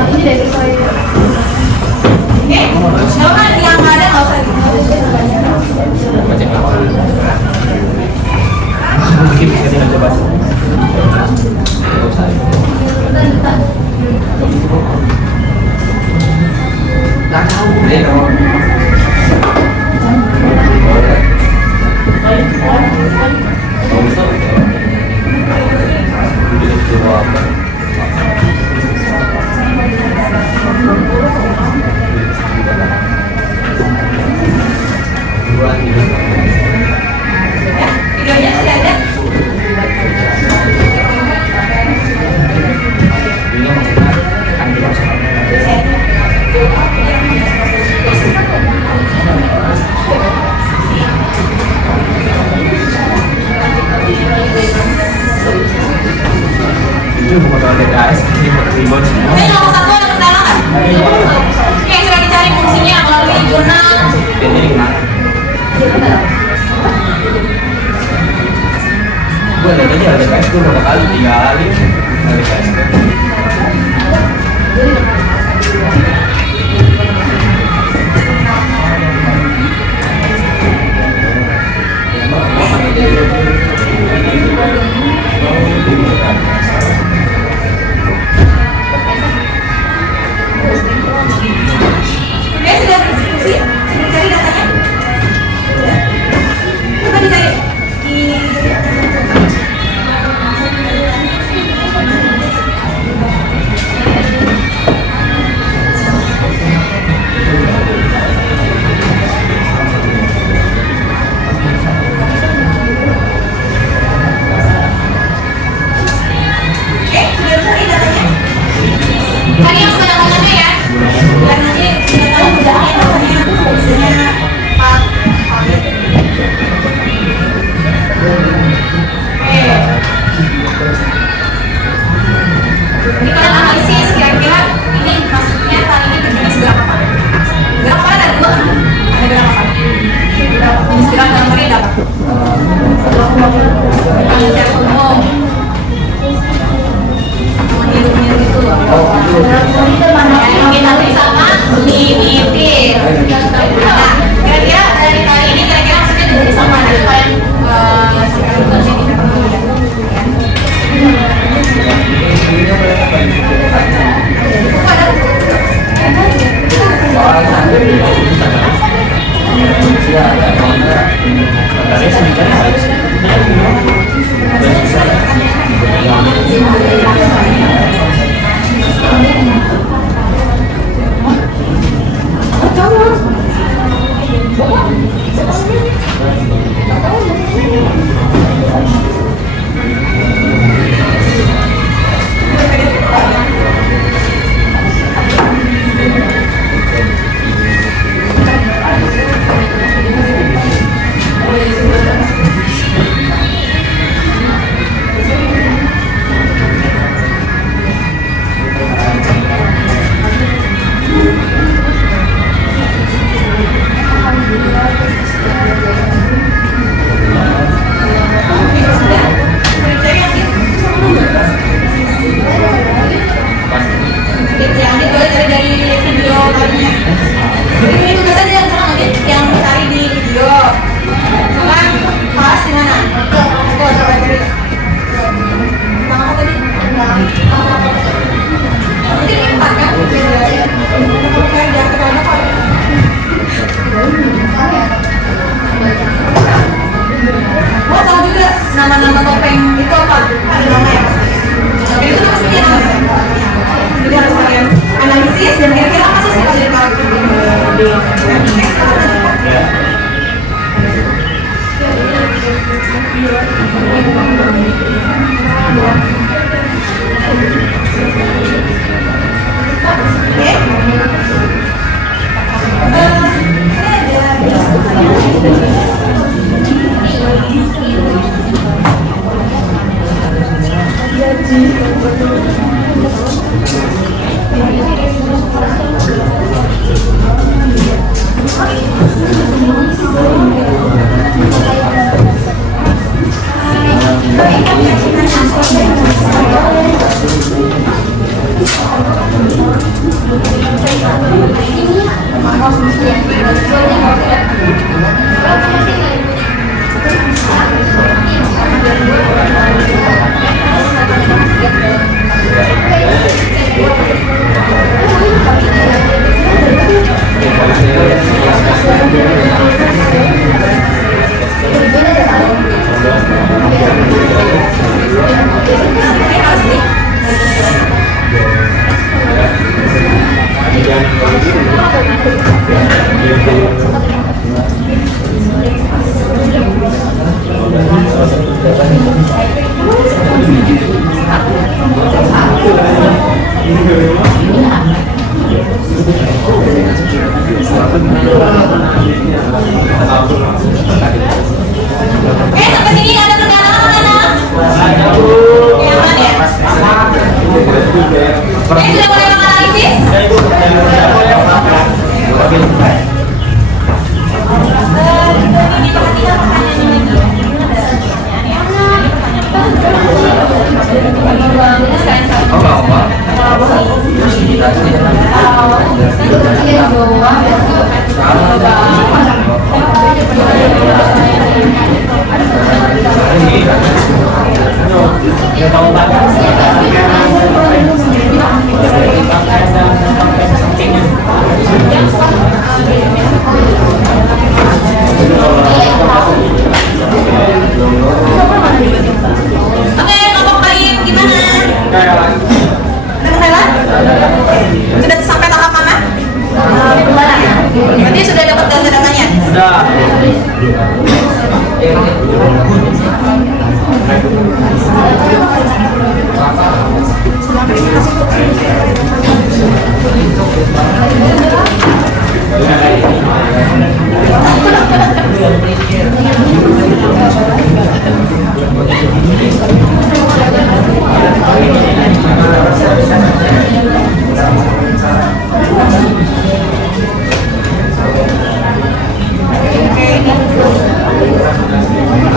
Ini dari saya. Oke. Kalau kan yang ada nggak usah gitu. Mungkin bisa tinggal coba. Nggak tahu. Ya, videonya sudah ada. Itu foto DKS ribon semua. Ini nomor satu ada kendala nggak? Oke, sudah dicari fungsinya melalui jurnal. Jadi gimana? Gue lihat aja DKS tuh berapa kali, 3 kali DKS. Oke, sudah berdiskusi. Sudah cari datanya. Sudah. Coba dicari di Oke, sudah cari datanya. Tadi yang sebanyak-banyaknya ya. Dan nanti sudah tahu bedanya namanya fungsinya Pak. Oke. Ini kalian analisis kira-kira ini maksudnya kali ini jenis gerak apa? Gerak apa ada dua kan? Ada gerak apa? Jenis gerak dalam kali ada apa? Pengecer umum. Meniru-niru itu loh. Yang kita tulis sama limited. Nah, kira-kira dari kali ini kira-kira maksudnya jenis apa? Ada kalian sekarang tulisnya di depan dulu ya.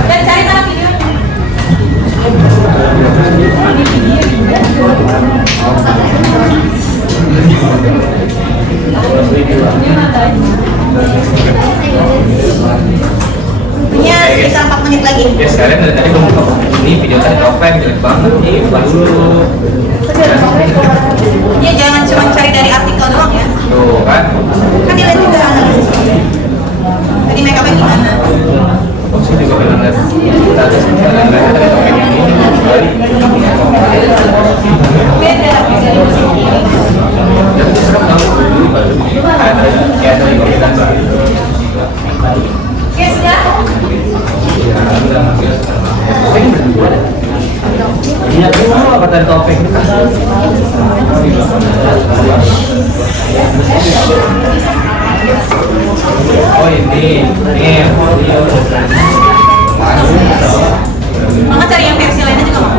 Dan cari mana videonya. Punya sekitar 4 menit lagi. Ya sekarang dari tadi ngomong ini video tadi topeng jelek banget nih, buka dulu. Ya jangan cuma cari dari artikel doang ya. Tuh kan. Kan dilihat juga analisisnya. Tadi make upnya gimana? Oh, saya juga bilang lihat kita ada sekarang lihat tadi topeng yang ini kembali. Beda. Dan itu serem banget dulu baru. Ya tadi kalau kita Oke, sudah. ini apa tadi topeng? Oh ini Mama cari yang versi lainnya juga mau.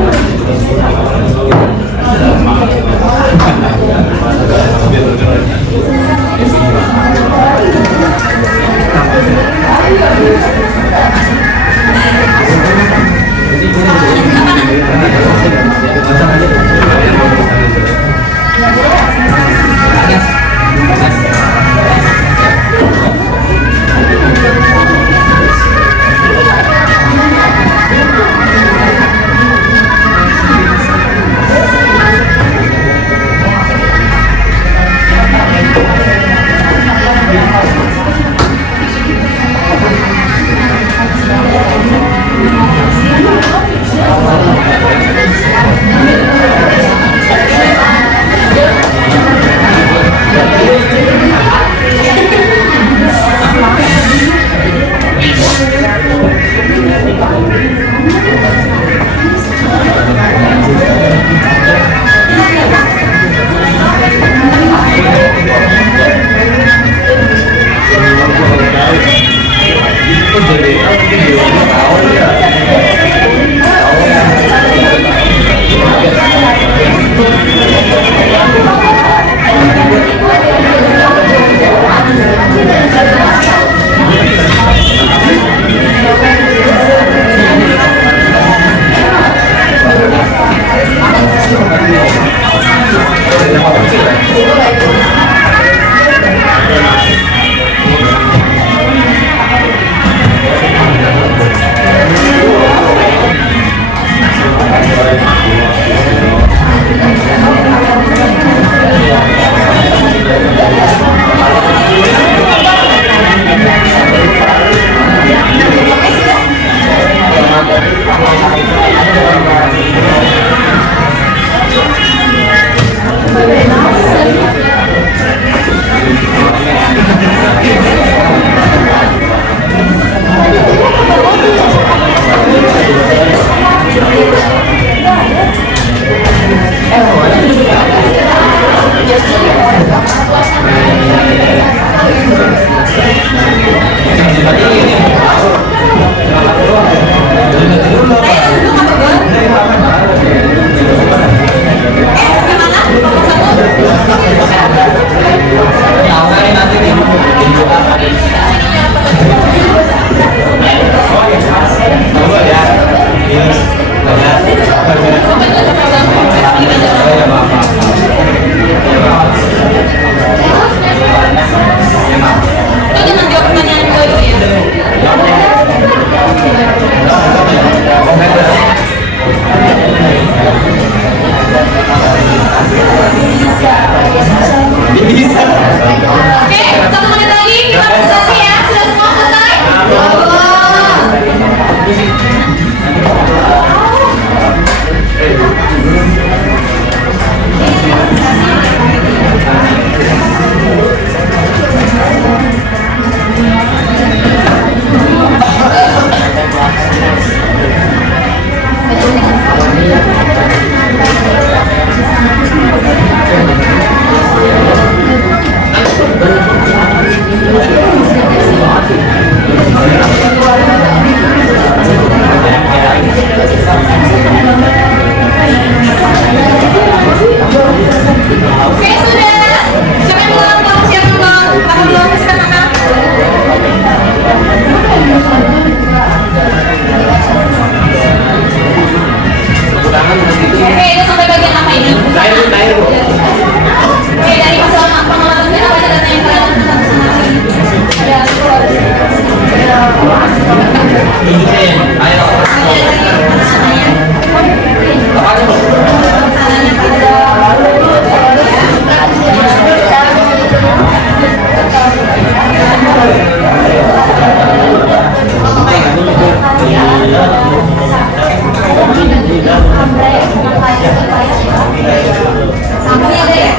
Ayo. Apa itu? Sampurnya ada ya?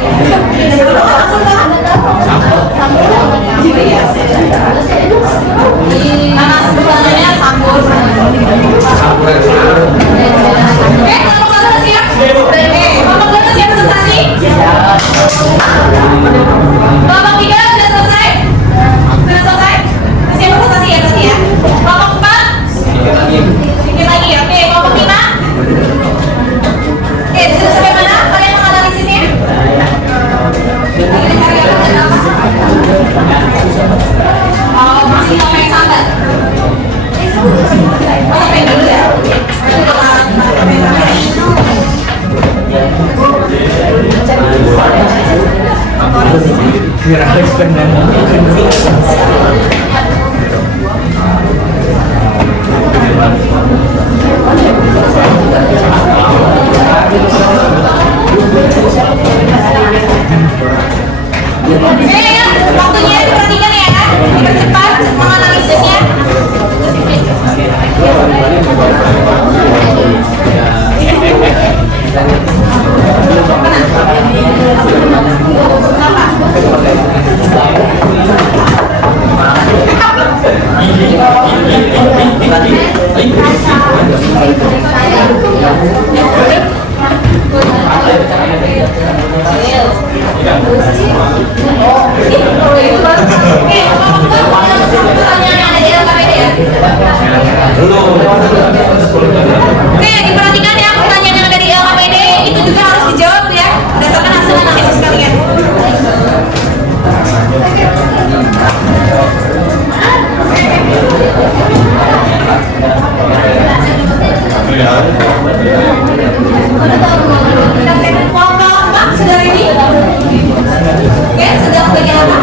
Nama sebutannya sampur. Kelompok berapa siap? Kelompok berapa siap presentasi? Kelompok 3 sudah selesai? Sudah selesai? Masih ada presentasi ya tadi ya? Kelompok 4? Sedikit lagi ya? Oke, kelompok 5? Oke, sudah sampai mana? Kalian menganalisisnya? Oh, masih ngomong sambat. Oh, pengen dulu ya? Ya, waktunya diperhatikan ya, dipercepat menganalisisnya. Oke, diperhatikan ya pertanyaan yang ada di LKPD itu juga harus dijawab ya berdasarkan hasil analisis kalian. Kelompok 4 sudah ready? Oke, sedang bagian apa?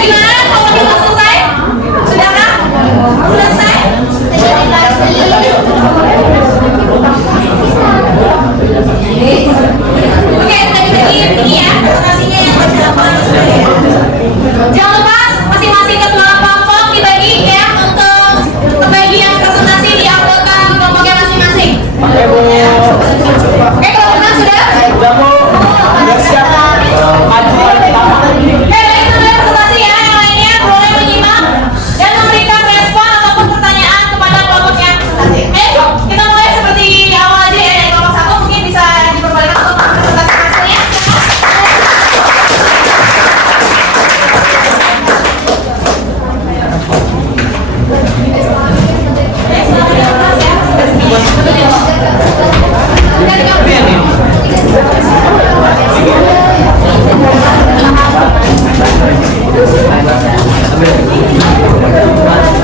Gimana? Kalau kita selesai? Sudahkah? Selesai? Oke, tadi ini ya presentasinya yang berjalan sudah ya. Jangan lupa masing-masing ketua kelompok dibagi ya untuk terbagi yang presentasi diuploadkan di kelompoknya masing-masing. Oke, kelompoknya sudah? Sudah Bu. Sudah siap. Baik, itu adalah presentasi ya. Yang lainnya boleh menyimak dan memberikan respon ataupun pertanyaan kepada kelompok yang presentasi. Kita mulai seperti di awal aja ya. Dari kelompok 1 mungkin bisa diperbolehkan untuk presentasi hasilnya.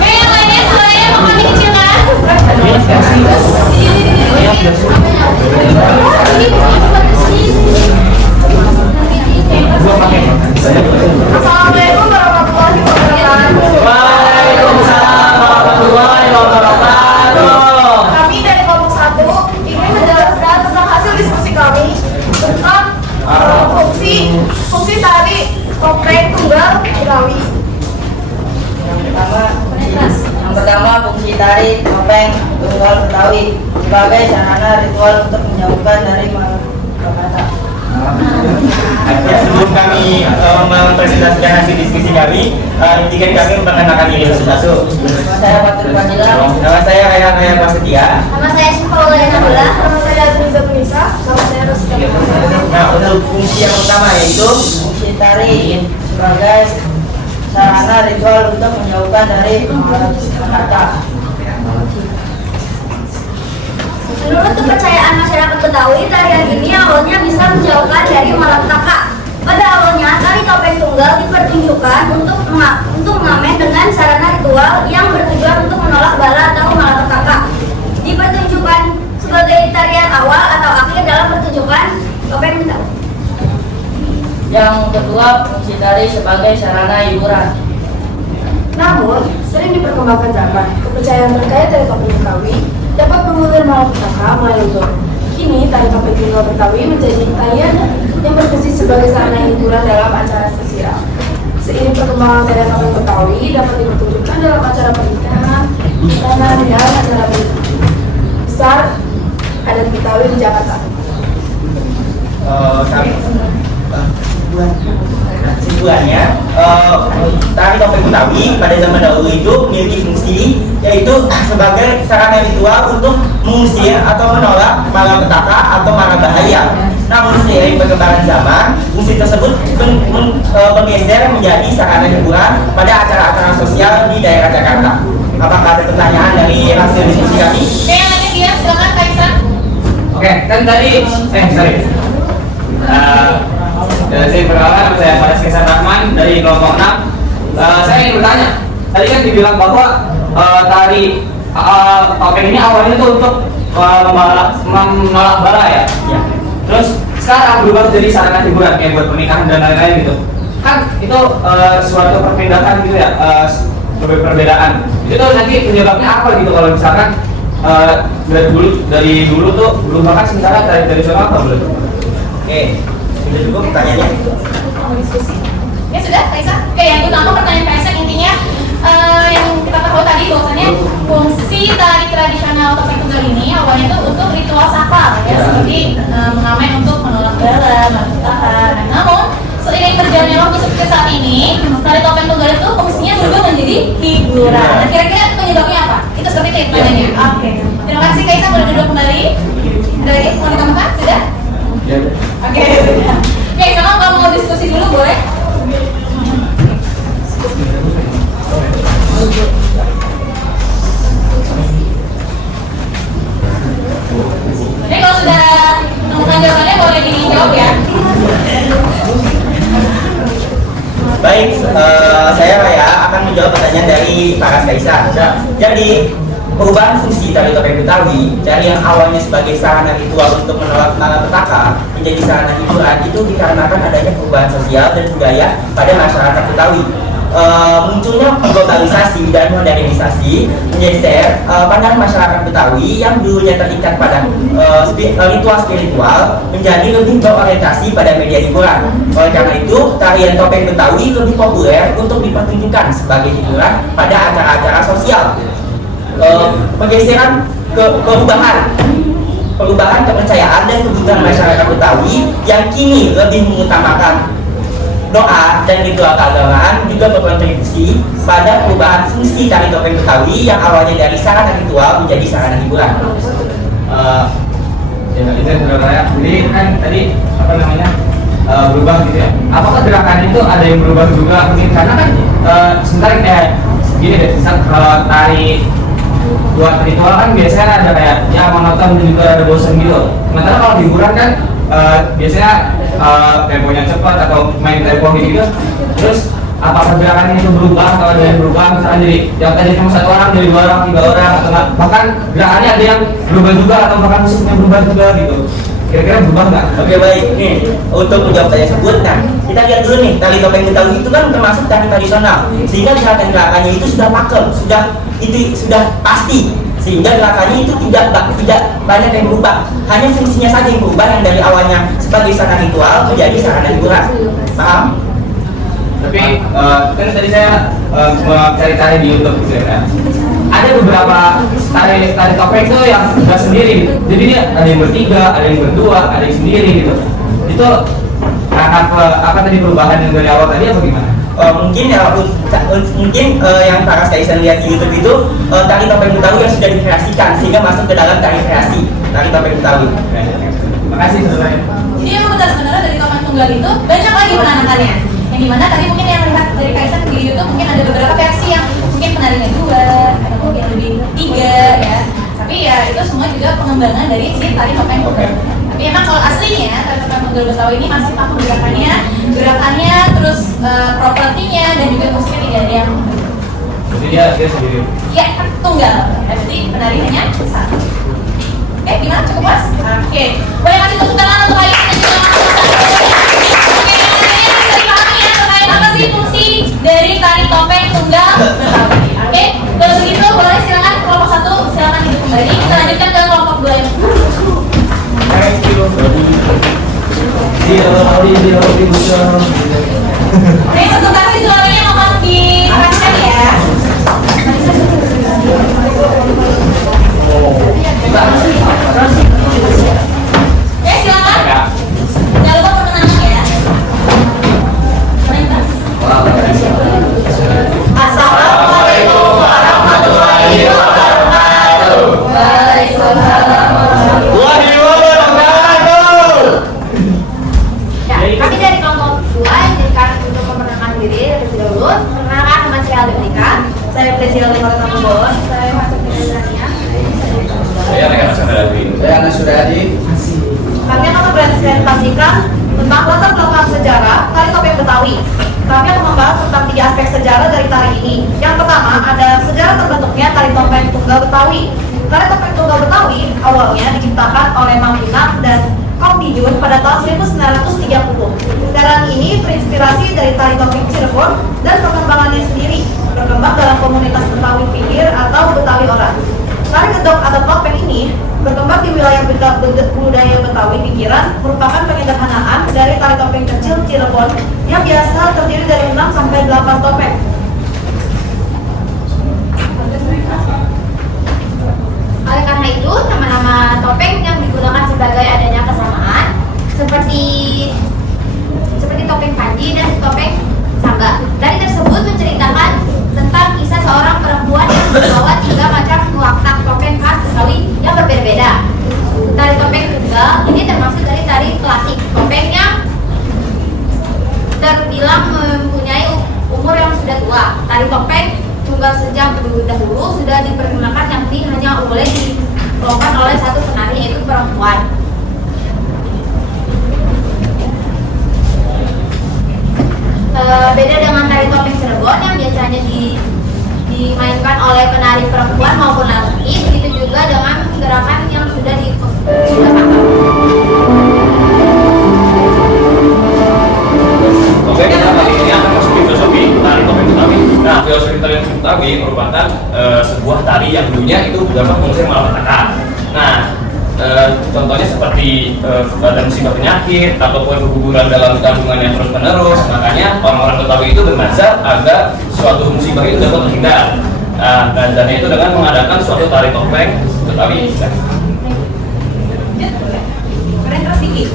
Yang lainnya suaranya mohon dikecilkan. Assalamualaikum warahmatullahi wabarakatuh. Waalaikumsalam warahmatullahi wabarakatuh. Kami dari kelompok 1 ingin menjelaskan tentang hasil diskusi kami tentang fungsi tali kompleks tunggal Betawi. Yang pertama fungsi tari topeng tunggal Betawi sebagai sarana ritual untuk menjauhkan dari malapetaka. Ya, sebelum kami mempresentasikan hasil diskusi kami, izinkan kami memperkenalkan diri satu-satu. Saya Fatul Fadila. Nama saya Raya Prasetya. Nama saya Syifa Ulayana Bella. Nama saya Adriza Punisa. Nama saya Rosita. Nah, untuk fungsi yang utama yaitu Fungsi tari sebagai sarana ritual untuk menjauhkan dari malapetaka. Menurut kepercayaan masyarakat Betawi, tarian ini awalnya bisa menjauhkan dari malapetaka. Pada awalnya, tari topeng tunggal dipertunjukkan untuk mengamen dengan sarana ritual yang bertujuan untuk menolak bala atau malapetaka. Dipertunjukkan sebagai tarian awal atau akhir dalam pertunjukan topeng Betawi. Yang kedua, fungsi tari sebagai sarana hiburan. Namun, sering diperkembangkan zaman, kepercayaan terkait tari topeng Betawi dapat mengusir malapetaka melalui untuk. Kini, tari topeng tunggal Betawi menjadi tarian yang berfungsi sebagai sarana hiburan dalam acara sosial. Seiring perkembangan tarian topeng Betawi dapat dipertunjukkan dalam acara pernikahan, dan dalam acara besar adat Betawi di Jakarta. kesimpulannya, tari topeng Betawi pada zaman dahulu itu memiliki fungsi yaitu sebagai sarana ritual untuk mengusir atau menolak malapetaka atau mara bahaya. Namun seiring perkembangan zaman, fungsi tersebut bergeser menjadi sarana hiburan pada acara-acara sosial di daerah Jakarta. Apakah ada pertanyaan dari hasil diskusi kami? Oke, yang lanjut dia, silakan Kaisar. Oke, kan tadi, sorry. Saya perkenalkan, saya Faris Kaisar Rahman dari kelompok 6. Saya ingin bertanya, tadi kan dibilang bahwa tari topeng ini awalnya itu untuk menolak bala ya? Ya. Terus sekarang berubah jadi sarana hiburan kayak buat pernikahan dan lain-lain gitu. Kan itu suatu perpindahan gitu ya, perbedaan. Itu nanti penyebabnya apa gitu kalau misalkan dari dulu tuh belum bahkan sementara tari tradisional apa belum? Oke, sudah cukup pertanyaannya. Mau diskusi? Ya sudah, Kaisar. Oke, yang utama pertanyaan Kaisar intinya yang kita tahu tadi bahwasanya fungsi tari tradisional topeng tunggal ini awalnya itu untuk ritual sakral ya, seperti mengamen untuk menolak bala, malapetaka. Nah, namun seiring berjalannya waktu seperti saat ini, tari topeng tunggal itu fungsinya berubah menjadi hiburan. Nah, kira-kira penyebabnya apa? Itu seperti itu pertanyaannya. Oke. Terima kasih Kaisar, boleh duduk kembali. Ada lagi mau ditambahkan? Sudah? Ya. Oke, sudah. Oke, sekarang kalau mau diskusi dulu boleh? Jadi kalau sudah menemukan jawabannya boleh dijawab ya. Baik, saya Raya akan menjawab pertanyaan dari Faras Kaisar. Jadi, perubahan fungsi tari topeng Betawi dari yang awalnya sebagai sarana ritual untuk menolak malapetaka menjadi sarana hiburan itu dikarenakan adanya perubahan sosial dan budaya pada masyarakat Betawi. Munculnya globalisasi dan modernisasi menjadi pandangan masyarakat Betawi yang dulunya terikat pada ritual spiritual menjadi lebih berorientasi pada media hiburan. Oleh karena itu, tarian topeng Betawi lebih populer untuk dipertunjukkan sebagai hiburan pada acara-acara sosial. Pergeseran perubahan kepercayaan dan kebutuhan masyarakat Betawi yang kini lebih mengutamakan doa dan ritual keagamaan juga berkontribusi pada perubahan fungsi tari topeng Betawi yang awalnya dari sarana ritual menjadi sarana hiburan. Ya, itu sebenarnya. Jadi kan tadi apa namanya berubah gitu ya. Apakah gerakan itu ada yang berubah juga? Mungkin karena kan sebentar kayak gini deh, kalau tari buat ritual kan biasanya ada kayak ya monoton dan juga ada bosan gitu. Sementara kalau hiburan kan biasanya temponya cepat atau main tempo gitu. Terus apakah gerakan itu berubah atau ada yang berubah? Misalnya jadi yang tadi cuma 1 orang jadi 2 orang, 3 orang atau enggak? Bahkan gerakannya ada yang berubah juga atau bahkan musiknya berubah juga gitu. Kira-kira berubah nggak? Oke, baik, nih untuk menjawab tanya tersebut, nah kita lihat dulu nih tari topeng Betawi itu kan termasuk tari tradisional, sehingga gerakan-gerakannya itu sudah pakem, sudah pasti, sehingga gerakannya itu tidak banyak yang berubah, hanya fungsinya saja yang berubah yang dari awalnya sebagai sarana ritual menjadi sarana hiburan. Paham? Tapi kan tadi saya cari-cari di YouTube gitu ya. ada beberapa tari topeng itu yang nggak sendiri gitu. Jadi dia ada yang bertiga, ada yang berdua, ada yang sendiri gitu. Itu apa tadi perubahan yang dari awal tadi apa gimana? Mungkin yang para Kaisa lihat di YouTube itu tari topeng Betawi yang sudah dikreasikan sehingga masuk ke dalam tari kreasi tari topeng Betawi. Terima kasih sebenarnya. Jadi yang benar sebenarnya dari topeng tunggal itu banyak lagi penanakannya. Yang dimana tadi mungkin yang melihat dari Kaisa di YouTube mungkin ada beberapa versi yang mungkin penarinya 2 atau mungkin lebih 3 ya. Tapi ya itu semua juga pengembangan dari si tari topeng tunggal. Tapi emang kalau aslinya tari topeng tunggal Betawi ini masih pakai gerakannya, terus propertinya dan juga musiknya tidak ada yang Jadi dia sendiri. ya tunggal. Berarti penari hanya satu. Oke, gimana? Cukup puas? Oke, boleh kasih tepuk tangan untuk Ayu dan juga Oke, kalian bisa dipahami ya terkait apa sih fungsi dari tari topeng tunggal Betawi. Oke, kalau begitu boleh silakan kelompok 1 silakan hidup kembali. Kita lanjutkan ke kelompok 2 yang Oke, presentasi suaranya mohon dikasihkan ya. Oke, silakan. Jangan lupa perkenalan ya. Assalamualaikum warahmatullahi wabarakatuh. Waalaikumsalam. Kami dari kelompok 2 yang diberikan untuk memperkenalkan diri terlebih dahulu. Perkenalkan nama saya Aldemika. Saya Presiden Lingkaran Tambon. Saya masuk di Tanzania. Saya Rekan Sandari. Saya Anas Suryadi. Kami akan mempresentasikan tentang latar belakang sejarah tari topeng Betawi. Kami akan membahas tentang 3 aspek sejarah dari tari ini. Yang pertama ada sejarah terbentuknya tari topeng tunggal Betawi. Tari topeng tunggal Betawi awalnya diciptakan oleh Mang Pinang dan Kong Dijun pada tahun 1930. Gerakan ini terinspirasi dari tari topeng Cirebon dan perkembangannya sendiri, berkembang dalam komunitas Betawi pinggir atau Betawi orang. Tari gedok atau topeng ini berkembang di wilayah budaya Betawi pinggiran, merupakan penyederhanaan dari tari topeng kecil Cirebon yang biasa terdiri dari 6 sampai 8 topeng. Oleh karena itu, nama-nama topeng yang digunakan sebagai adanya kesamaan seperti topeng Panji dan topeng Sangga. Tari tersebut menceritakan tentang kisah seorang perempuan yang membawa 3 macam watak topeng khas Betawi yang berbeda-beda. Tari topeng tunggal ini termasuk dari tari klasik, topeng yang terbilang mempunyai umur yang sudah tua. Tari topeng tunggal sejak dahulu sudah dipergunakan, yakni hanya boleh dilakukan oleh satu penari, yaitu perempuan. Beda dengan tari topeng Cirebon yang biasanya dimainkan oleh penari perempuan maupun laki, begitu juga dengan gerakan yang sudah digunakan. Oke, kita kali ini akan masuk ke filosofi tari topeng Betawi. Nah, filosofi tari topeng Betawi merupakan sebuah tari yang dulunya itu berdampak fungsi malapetaka. Nah, contohnya seperti ada musibah penyakit ataupun keguguran dalam kandungan yang terus menerus. Makanya orang-orang Betawi itu bernazar agar suatu musibah itu dapat terhindar. Dan itu dengan mengadakan suatu tari topeng Betawi. Keren terus dikit.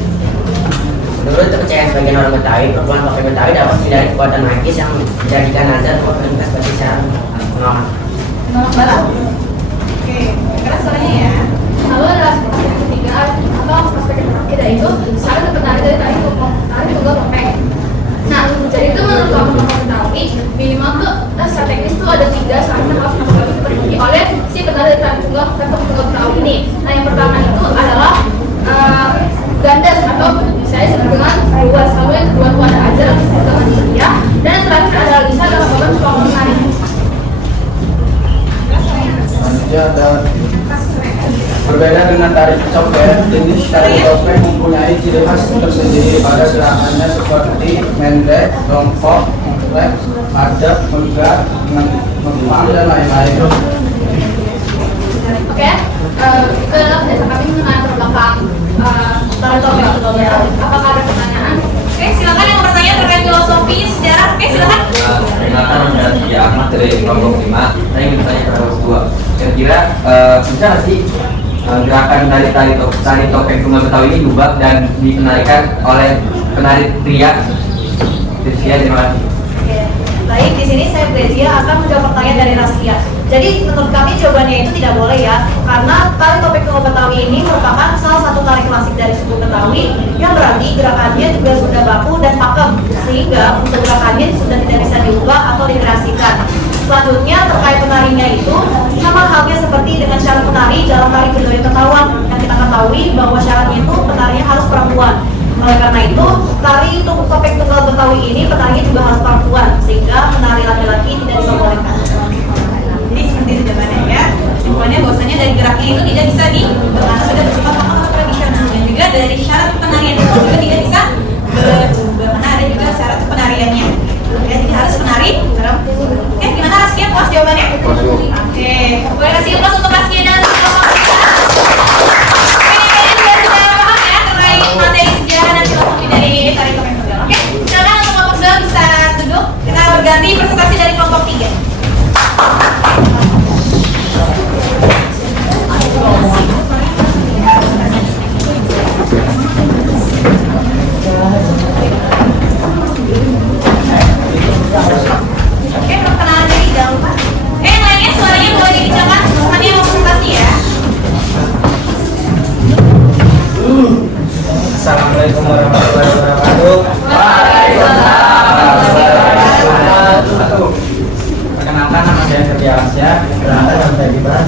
Menurut kepercayaan sebagian orang Betawi, perempuan topeng Betawi dapat menghindari kekuatan magis yang menjadikan nazar otoritas bagi cara penolakan. Nolak barat. Oke, keras suaranya ya. Lalu ada aspek yang ketiga atau aspek yang terakhir, yaitu saling berpenari dari tari tunggal topeng. Nah, jadi itu menurut kelompok Betawi minimal tuh secara teknis tuh ada 3 syarat yang harus dipenuhi oleh si penari dari tari tunggal Betawi ini. Nah, yang pertama itu adalah gandas atau saya sebut dengan luas. Lalu yang kedua itu ada ajar atau disebut dengan setia, dan yang terakhir adalah bisa dalam beban suami menari. Selanjutnya ada berbeda dengan tari copet, jenis tari topeng mempunyai ciri khas tersendiri pada gerakannya seperti mendek, dongkok, lep, adab, megah, ngepang, dan lain-lain. Oke, itu adalah dasar kami mengenai latar belakang tari topeng. Apakah ada pertanyaan? Oke, silakan yang bertanya terkait filosofi sejarah. Oke, silakan. Perkenalkan, saya Ahmad dari kelompok 5. Saya ingin bertanya kepada kelompok 2. bisa nggak sih gerakan dari tari topeng tunggal Betawi ini diubah dan dikenarikan oleh penari pria? Terima kasih. Baik, di sini saya Brezia akan menjawab pertanyaan dari Raskia. Jadi menurut kami jawabannya itu tidak boleh ya, karena tari topeng tunggal Betawi ini merupakan salah satu tari klasik dari suku Betawi yang berarti gerakannya juga sudah baku dan pakem, sehingga untuk gerakannya sudah tidak bisa diubah atau dikreasikan. Selanjutnya terkait penarinya itu sama halnya seperti dengan syarat penari dalam tari Kedoya Ketawang yang kita ketahui bahwa syaratnya itu penarinya harus perempuan. Oleh karena itu, tari topeng tunggal Betawi ini penarinya juga harus perempuan, sehingga menari laki-laki tidak diperbolehkan. Jadi seperti itu jawabannya ya. Jawabannya bahwasanya dari geraknya itu tidak bisa diubah karena sudah bersifat pakem tradisional, dan juga dari syarat penarian itu juga tidak bisa berubah karena ada juga syarat penariannya. Ya, jadi harus menari perempuan. Oke, gimana Raskia? Puas jawabannya? Oke, boleh kasih aplaus untuk Raskia dan materi sejarah dan filosofi dari tari topeng tunggal. Oke, silakan untuk kelompok 2 bisa duduk. Kita berganti presentasi dari kelompok 3. Oke, perkenalan diri jangan lupa. Yang lainnya suaranya boleh dikencangkan. Nanti mau presentasi ya. Assalamualaikum warahmatullahi wabarakatuh. Perkenalkan, nama saya Setia Asya. Perkenalkan, nama saya Dimas.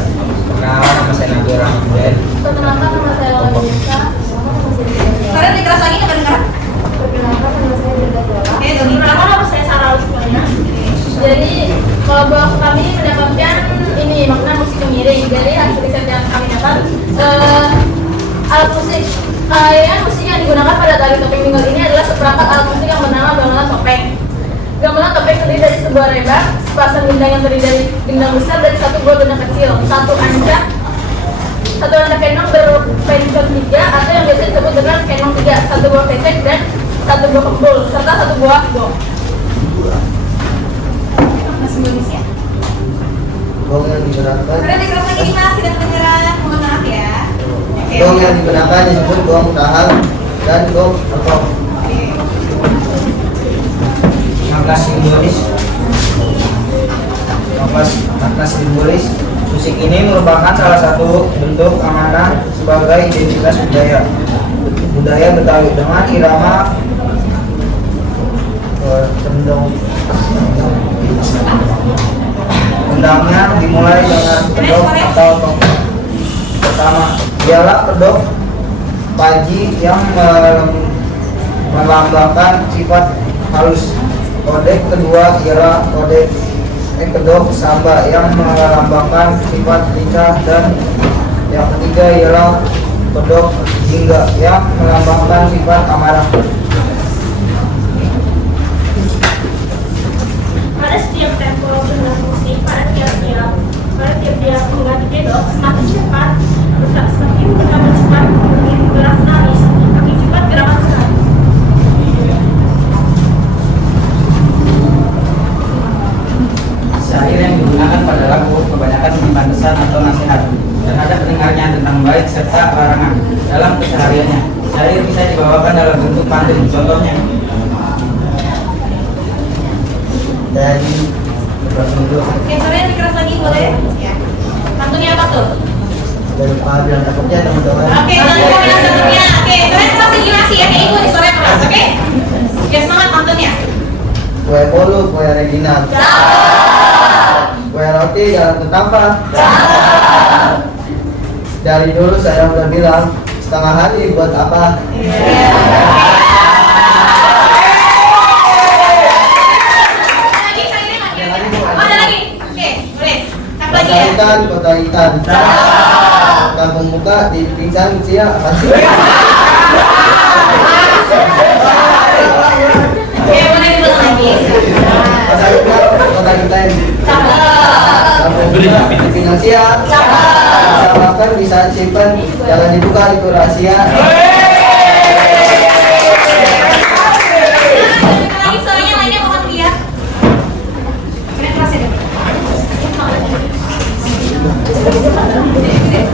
Perkenalkan, nama saya Nabil Rahman. Perkenalkan, nama saya Laura Yunita. Kalian dikeras lagi nggak kedengeran? Perkenalkan, nama saya Dirga Dora. Oke, dari pertama nama saya Sarah semuanya. Jadi kelompok kami mendapatkan ini makna musik kemiring dari hasil riset yang kami dapat. Alat musik musik yang digunakan pada tari topeng tunggal ini adalah seperangkat alat musik yang bernama gamelan topeng. Gamelan topeng terdiri dari sebuah rebah, sepasang gendang yang terdiri dari gendang besar dan satu buah gendang kecil, satu ancak kendong berpencet 3 atau yang biasa disebut dengan kendong 3, satu buah pesek dan satu buah kembul serta satu buah gong. Masih belum bisa. Gong yang digunakan Kalian dikeras lagi nih mas, tidak kedengeran. Mohon maaf ya. Oke. Gong yang digunakan disebut gong tahal dan gong potong. 15 simbolis. 15 simbolis. Musik ini merupakan salah satu bentuk amanah sebagai identitas budaya Betawi dengan irama kendangnya dimulai dengan kedok atau tongkat. Pertama ialah kedok paji yang melambangkan sifat halus. Kode kedua ialah kedok samba yang melambangkan sifat lincah, dan yang ketiga ialah kedok jingga yang melambangkan sifat amarah. Pada setiap tempo dengan musik, pada tiap-tiap mengganti kedok semakin cepat, semakin cepat gerak nari, semakin cepat gerakan nari. Syair yang digunakan pada lagu kebanyakan menyimpan pesan atau nasihat dan ada pendengarnya tentang baik serta larangan dalam kesehariannya. Syair bisa dibawakan dalam bentuk pantun, contohnya Dari Oke, kalian dikeras lagi boleh? Ya. Pantunnya apa tuh? dari pagi yang takutnya teman-teman. Oke, pantunnya pantunnya. Oke, kalian pasti gimnasi ya, kayak ibu di sore kelas, oke? Oke, semangat pantunnya. Kue bolu, kue Regina. Kue roti jalan ke Tampak. Dari dulu saya udah bilang setengah hari buat apa? Ada lagi? Oke, boleh. Apa lagi ya? Kota ikan. Kampung muka di pingsan sia. Oke, boleh diulang lagi. Kota ikan. Kampung muka di pingsan sia. Bisa makan, bisa simpan, jangan dibuka itu rahasia. Lagi suaranya lainnya mohon lihat. Kalian keras ya?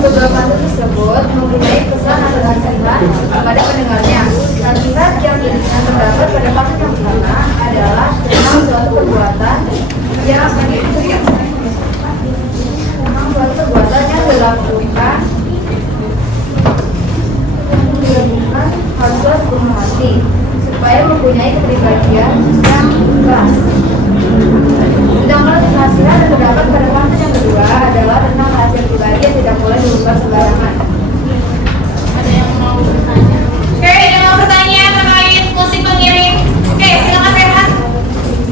Kedua pantun tersebut mempunyai pesan atau nasihat kepada pendengarnya. Nasihat yang terdapat pada pantun yang pertama adalah tentang suatu perbuatan yang dilakukan haruslah sepenuh hati supaya mempunyai kepribadian yang keras. Sedangkan nasihat yang terdapat pada pantun yang kedua adalah tentang rahasia pribadi yang tidak boleh diumbar sembarangan. Ada yang mau bertanya? Oke, ada yang mau bertanya terkait musik pengiring? Oke, silakan Rehan.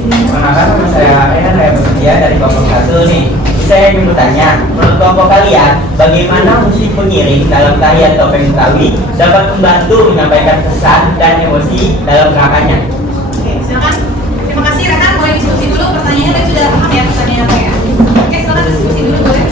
Perkenalkan, nama saya Rehan, saya bekerja dari kelompok 1 nih. Saya ingin bertanya, menurut kelompok kalian, bagaimana musik pengiring dalam tarian topeng Betawi dapat membantu menyampaikan pesan dan emosi dalam gerakannya? Oke, silakan. Terima kasih Rehan, boleh diskusi dulu pertanyaannya dan sudah paham ya pertanyaannya ya. Oke, silakan diskusi dulu boleh.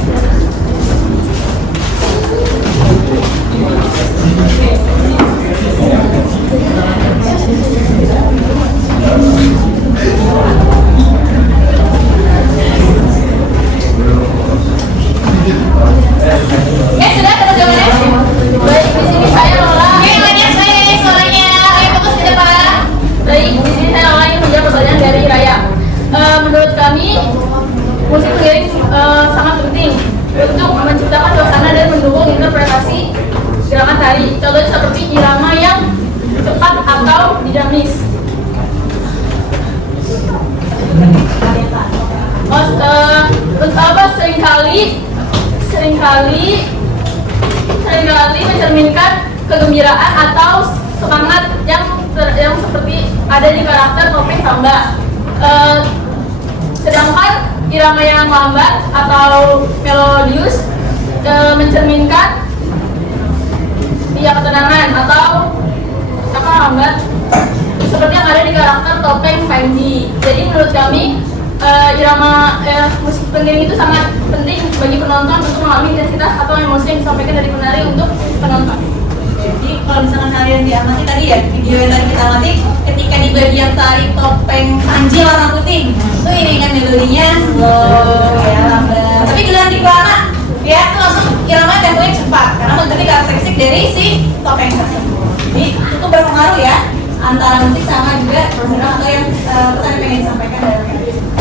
Sudah kita jawabannya. Baik, di sini saya Lola. Oke, banyak suaranya. Ayo fokus ke depan. Baik, di sini saya Lola ingin menjawab pertanyaan dari Raya. Menurut kami musik pengiring sangat penting untuk menciptakan suasana dan mendukung interpretasi gerakan tari. Contohnya seperti irama yang cepat atau dinamis. Seringkali mencerminkan kegembiraan atau semangat yang seperti ada di karakter topeng samba. Sedangkan irama yang lambat atau melodius mencerminkan ketenangan atau lambat seperti yang ada di karakter topeng Panji. Jadi menurut kami irama musik pengiring itu sangat penting bagi penonton untuk mengalami intensitas atau emosi yang disampaikan dari penari untuk penonton. Jadi kalau misalkan kalian diamati tadi ya video yang tadi kita amati, ketika di bagian tari topeng Panji warna putih itu iringan melodinya slow ya lambat. Tapi giliran di Kelana ya itu langsung irama tempanya cepat karena menjadi karakteristik dari si topeng tersebut. Jadi itu berpengaruh ya antara musik sama juga prosedur atau yang pesan yang pengen disampaikan dalam.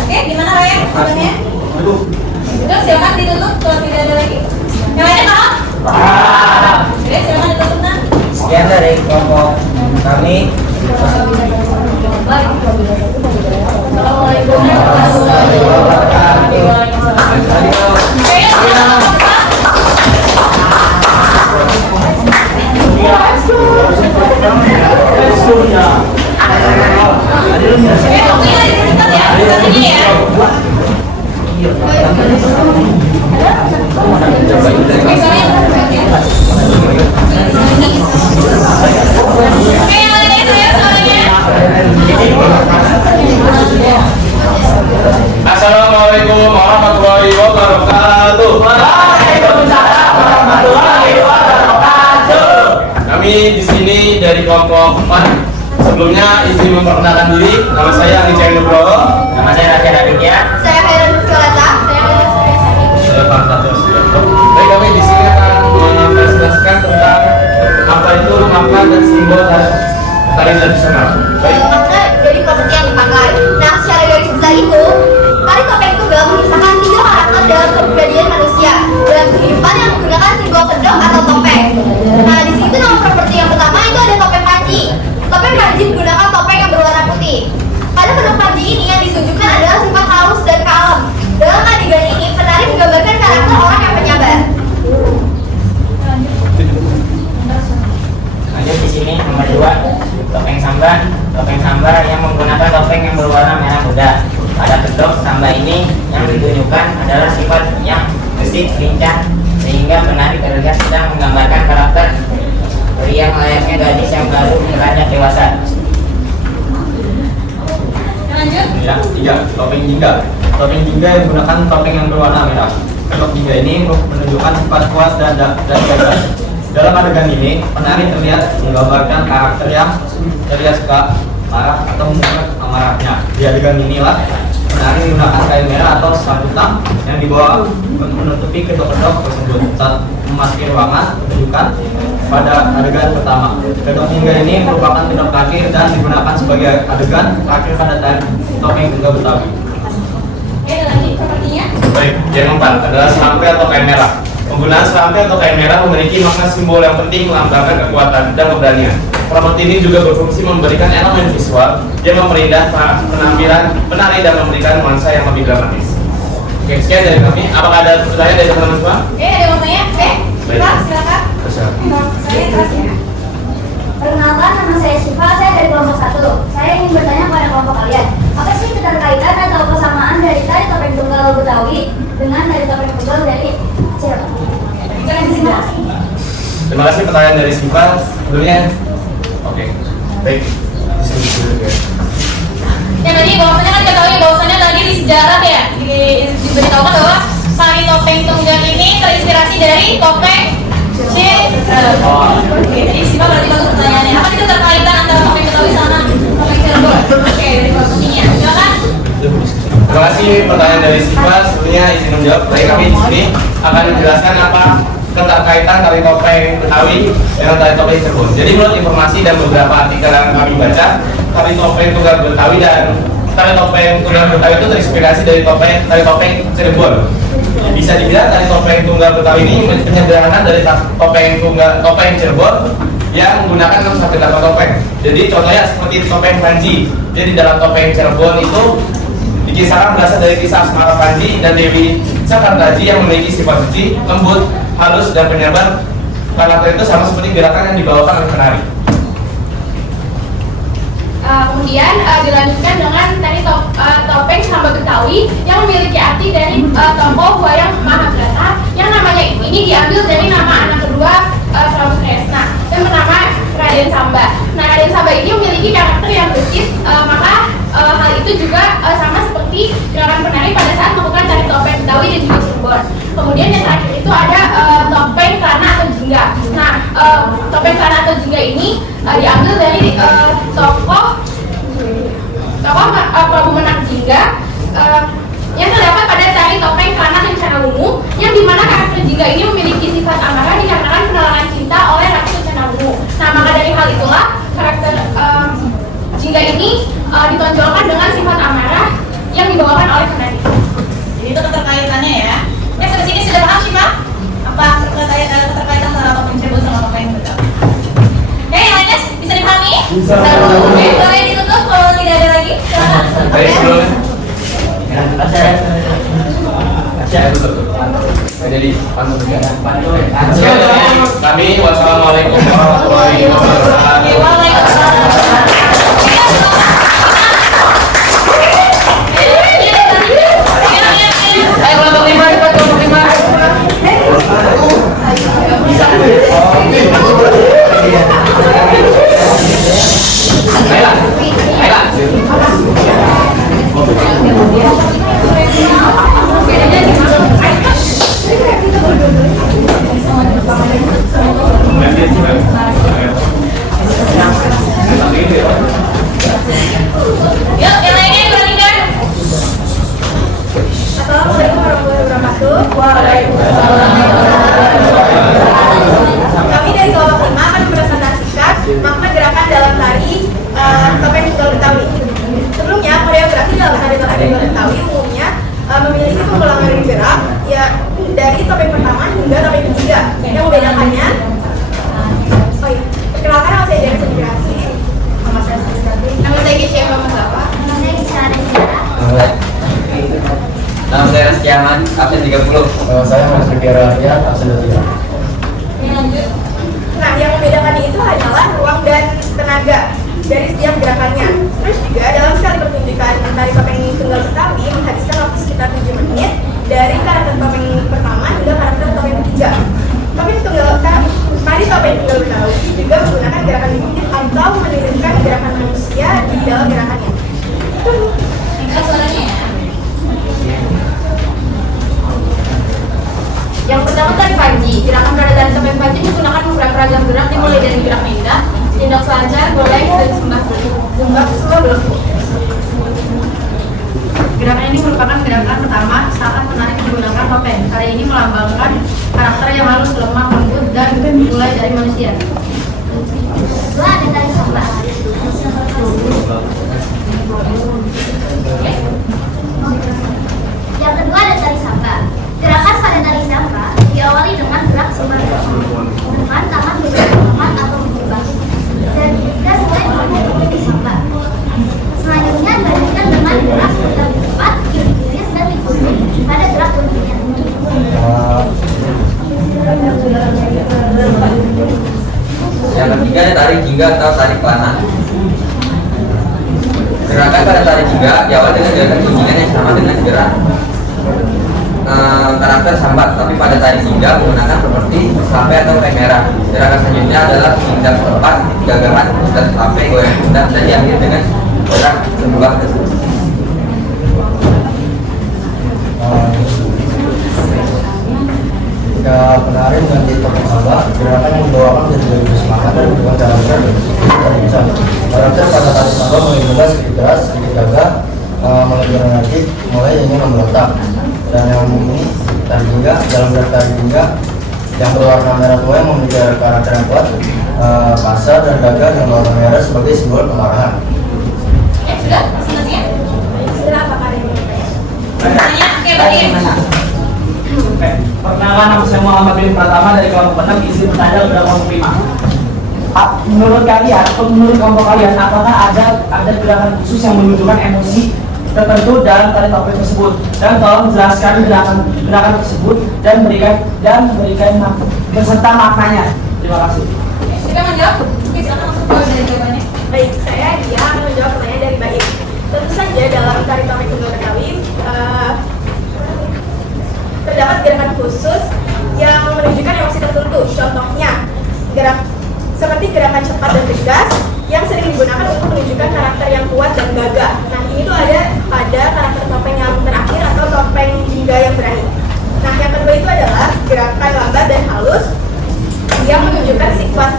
Oke, gimana Raya? Jawabannya? Udah, silakan ditutup kalau tidak ada lagi. Yang lainnya paham? Paham. Oke, silakan ditutup nah. Sekian dari kelompok kami. Assalamualaikum warahmatullahi wabarakatuh. Assalamualaikum warahmatullahi wabarakatuh. Waalaikumsalam warahmatullahi wabarakatuh. Kami di sini dari kelompok 4. Sebelumnya izin memperkenalkan diri. Nama saya Nicen Nugroho. Nama saya Raja Raditya. Saya Khairul Nursolata. Saya Lili Suryasari. Saya Farhad Suryanto. Baik, kami di sini akan mempresentasikan tentang apa itu makna dan simbol tari tradisional. Baik. Makna dari properti yang dipakai. Nah, secara garis besar itu, tari topeng tunggal mengisahkan 3 karakter dalam kepribadian manusia dalam kehidupan yang menggunakan simbol kedok atau topeng. Nah, di situ nama properti yang pertama itu ada topeng Panji. Topeng Panji menggunakan topeng yang berwarna putih. Pada kedok Panji ini yang ditunjukkan adalah sifat halus dan kalem. Dalam adegan ini, penari menggambarkan karakter orang yang penyabar. Lanjut di sini nomor 2, topeng samba. Topeng samba yang menggunakan topeng yang berwarna merah muda. Pada kedok samba ini yang ditunjukkan adalah sifat yang gesit, lincah, sehingga penari terlihat sedang menggambarkan karakter pria layaknya gadis yang baru beranjak dewasa. Lanjut. Ya, 3. Topeng jingga. Topeng jingga yang menggunakan topeng yang berwarna merah. Kedok jingga ini menunjukkan sifat kuat dan gagah. Dalam adegan ini, penari terlihat menggambarkan karakter yang terlihat suka marah atau memuncak amarahnya. Di adegan inilah penari menggunakan kain merah atau sabut hitam yang dibawa untuk menutupi kedok-kedok tersebut saat memasuki ruangan pertunjukan pada adegan pertama. Kedok tunggal ini merupakan kedok terakhir dan digunakan sebagai adegan terakhir pada tari topeng tunggal Betawi. Oke, ada lagi sepertinya. Baik, yang keempat adalah selampe atau kain merah. Penggunaan selampe atau kain merah memiliki makna simbol yang penting melambangkan kekuatan dan keberanian. Format ini juga berfungsi memberikan elemen visual yang memperindah penampilan penari dan memberikan nuansa yang lebih dramatis. Oke, sekian dari kami. Apakah ada pertanyaan dari teman-teman semua? Oke, ada yang mau tanya? Oke, silakan. Saya kelas ya. Perkenalkan, nama saya Syifa, saya dari kelompok 1. Saya ingin bertanya pada kelompok kalian, apa sih keterkaitan atau kesamaan dari tari topeng tunggal Betawi dengan tari topeng tunggal dari Cirebon? Terima kasih pertanyaan dari Syifa. Sebelumnya, oke, baik. Ya tadi bahwasannya kan diketahui bahwasannya tadi di sejarah ya diberitahukan bahwa tari topeng tunggal ini terinspirasi dari topeng Cirebon. Oke, jadi Syifa berarti bagus pertanyaannya. Apa sih keterkaitan antara topeng Betawi sama topeng Cirebon? Oke, dari kelompoknya. Silakan. Terima kasih pertanyaan dari Syifa. Sebelumnya izin menjawab. Baik, kami di sini akan menjelaskan apa keterkaitan tari topeng Betawi dengan tari topeng Cirebon. Jadi menurut informasi dan beberapa artikel yang kami baca, tari topeng tunggal Betawi dan tari topeng tunggal Betawi itu terinspirasi dari tari topeng Cirebon. Bisa dibilang tari topeng tunggal Betawi ini penyederhanaan dari topeng Cirebon yang menggunakan 1 topeng. Jadi contohnya seperti topeng Panji. Jadi dalam topeng Cirebon itu dikisahkan berasal dari kisah Asmara Panji dan Dewi Sakartaji yang memiliki sifat suci, lembut, halus dan penyabar. Karakter itu sama seperti gerakan yang dibawakan oleh penari. Kemudian dilanjutkan dengan tari topeng Samba Betawi yang memiliki arti dari tokoh wayang Mahabharata yang namanya ini diambil dari nama anak kedua Prabu Kresna dan bernama Raden Samba. Nah, Raden Samba ini memiliki karakter yang gesit, maka hal itu juga sama seperti gerakan penari pada saat melakukan tari topeng Betawi dan juga Cirebon. Kemudian yang terakhir itu ada topeng Klana atau Jingga. Nah, topeng Klana atau Jingga ini diambil dari tokoh Prabu Menak Jingga yang terdapat pada tari topeng Klana dan Canawungu, yang dimana karakter Jingga ini memiliki sifat amarah dikarenakan penolakan cinta oleh Ratu Canawungu. Nah, maka dari hal itulah karakter Jingga ini ditonjolkan dengan sifat amarah yang dibawakan oleh penari. Jadi itu keterkaitannya ya. Oke, sampai sini sudah paham sih, Pak? Apa keterkaitan antara topeng Cirebon sama topeng Betawi? Oke, yang lainnya bisa dipahami? Bisa. Oke, boleh ditutup kalau tidak ada lagi. Silakan. Baik, sebelumnya. Jadi pantun juga. Sekian dari kami. Wassalamualaikum warahmatullahi wabarakatuh. Waalaikumsalam. Ayo kelompok 5, cepat kelompok 5. Yuk, yang lainnya diperhatikan. Assalamualaikum warahmatullahi wabarakatuh. Kami dari kelompok 5 akan mempresentasikan makna gerakan dalam tari topeng tunggal Betawi. Sebelumnya, koreografi dalam tari topeng tunggal Betawi umumnya memiliki pengulangan gerak ya dari topeng pertama hingga topeng ketiga. Yang membedakannya, perkenalkan nama saya Jana Sedigrasi. Nama saya Sedigrasi. Nama saya Kesha Pamasawa. Nama saya Kisah Negara. Nama saya Ras Kiaman, absen 30. Saya Mas Fikira ya, absen 3. Lanjut. Nah, yang membedakannya itu hanyalah ruang dan tenaga dari setiap gerakannya. Terus juga dalam sekali pertunjukan tari topeng tunggal Betawi menghabiskan waktu sekitar 7 menit dari karakter topeng pertama hingga karakter topeng ketiga. Tari topeng tunggal Betawi juga menggunakan gerakan dikit atau menurunkan gerakan manusia di dalam gerakannya. Suaranya ya. Yang pertama tari Panji. Gerakan pada tari topeng Panji menggunakan beberapa ragam gerak dimulai dari gerak mendak, tindak selancar, golek, dan sembah belenggu. Gerakan ini merupakan gerakan pertama saat penari menggunakan topeng. Tari ini melambangkan karakter yang halus, lemah, lembut, dan mulai dari manusia. Dua, ada tari samba. Yang kedua ada tari samba. Gerakan pada tari samba diawali dengan gerak sebagai dengan tangan bergerak atau berubah dan mulai membentuk di samba. Selanjutnya dilanjutkan dengan gerak yang cepat, iris dan dikunci pada gerak berikutnya. Yang ketiga ada tari jingga atau tari kelana. Gerakan pada tari jingga diawali dengan gerakan gunjingan yang sama dengan gerak karakter sambat, tapi pada tari jingga menggunakan seperti sampai atau rem merah. Gerakan selanjutnya adalah tindak lepas, gagahan, dan sampai goyang pundak dan diakhiri dengan gerak sebuah tersebut. Jika penari mengganti topeng samba, gerakan yang membawakan menjadi lebih semangat dan bukan karakter dari bisa. Karakter pada tari samba mulai sedikit keras, sedikit gagah, mulai berenergi, mulai ingin memberontak. Dan yang ini tari jingga, dalam gerak tari jingga yang berwarna merah tua yang memiliki karakter yang kuat, pasar dan gagah yang berwarna merah sebagai simbol kemarahan. Ya sudah, masing-masing ya. Istilah apa kalian mau bertanya? Tanya, oke baik. Perkenalkan, nama saya Muhammad bin Pratama dari kelompok 6, isi pertanyaan udah kelompok 5. Menurut kalian, atau menurut kelompok kalian, apakah ada gerakan khusus yang menunjukkan emosi tertentu dalam tari topeng tersebut? Dan tolong jelaskan gerakan tersebut dan berikan beserta maknanya. Terima kasih. Kita menjawab. Oke, silakan langsung keluar dari jawabannya. Baik, saya dia akan menjawab pertanyaan dari Baik. Tentu saja dalam tari topeng tunggal Betawi terdapat gerakan khusus yang menunjukkan emosi tertentu. Contohnya, seperti gerakan cepat dan tegas yang sering digunakan untuk menunjukkan karakter yang kuat dan gagah. Nah, ini tuh ada pada karakter topeng yang terakhir atau topeng jingga yang berakhir. Nah, yang kedua itu adalah gerakan lambat dan halus yang menunjukkan sifat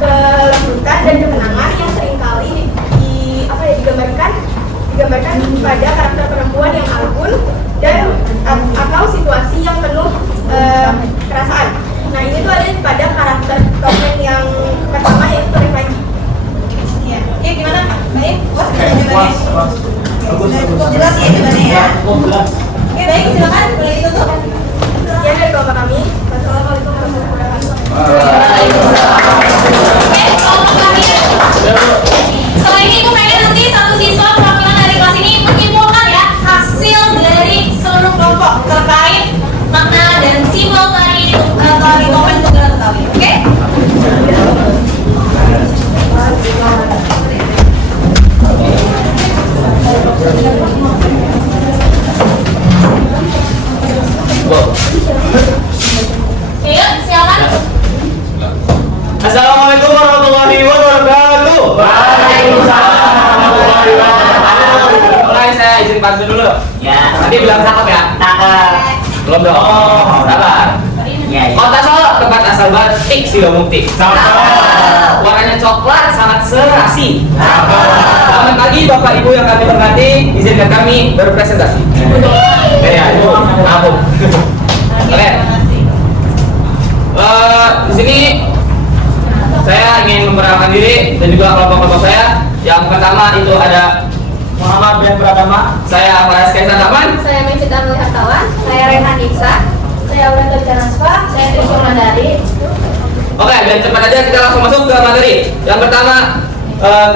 kelembutan dan ketenangan yang seringkali digambarkan pada karakter perempuan yang anggun dan atau situasi yang penuh kerasaan. Nah, ini tuh ada pada karakter topeng yang pertama yaitu topeng panji. Ya, oke gimana? Baik, puas dengan jawabannya? Sudah cukup jelas ya jawabannya ya? Oke baik, silakan boleh ditutup. Sekian dari kelompok kami. Wassalamualaikum warahmatullahi wabarakatuh. Oke, kelompok kami. Setelah ini aku pengen nanti satu siswa perwakilan dari kelas ini menyimpulkan ya hasil dari seluruh kelompok terkait makna dan simbol tari topeng tunggal Betawi. Oke? Ayo, silakan. Assalamualaikum warahmatullahi wabarakatuh. Waalaikumsalam warahmatullahi wabarakatuh. Mulai saya izin bantu dulu. Ya, Tadi bilang cakep ya? cakep. Belum dong. Sabar. Ya, ya. Kota Solo, tempat asal batik Sidomukti. Warnanya coklat, sangat serasi. Selamat pagi Bapak Ibu yang kami hormati. Izinkan kami berpresentasi. Ya, ampun. Oke. Di sini saya ingin memperkenalkan diri dan juga kelompok-kelompok saya. Yang pertama itu ada Muhammad bin Pratama. Saya Faras Kaisar Taman. Saya Mencita Hartawan. Saya Rehan Iksa. Saya Aurel Janaspa. Saya Trisha Mandari. Oke, dan cepat aja kita langsung masuk ke materi. Yang pertama,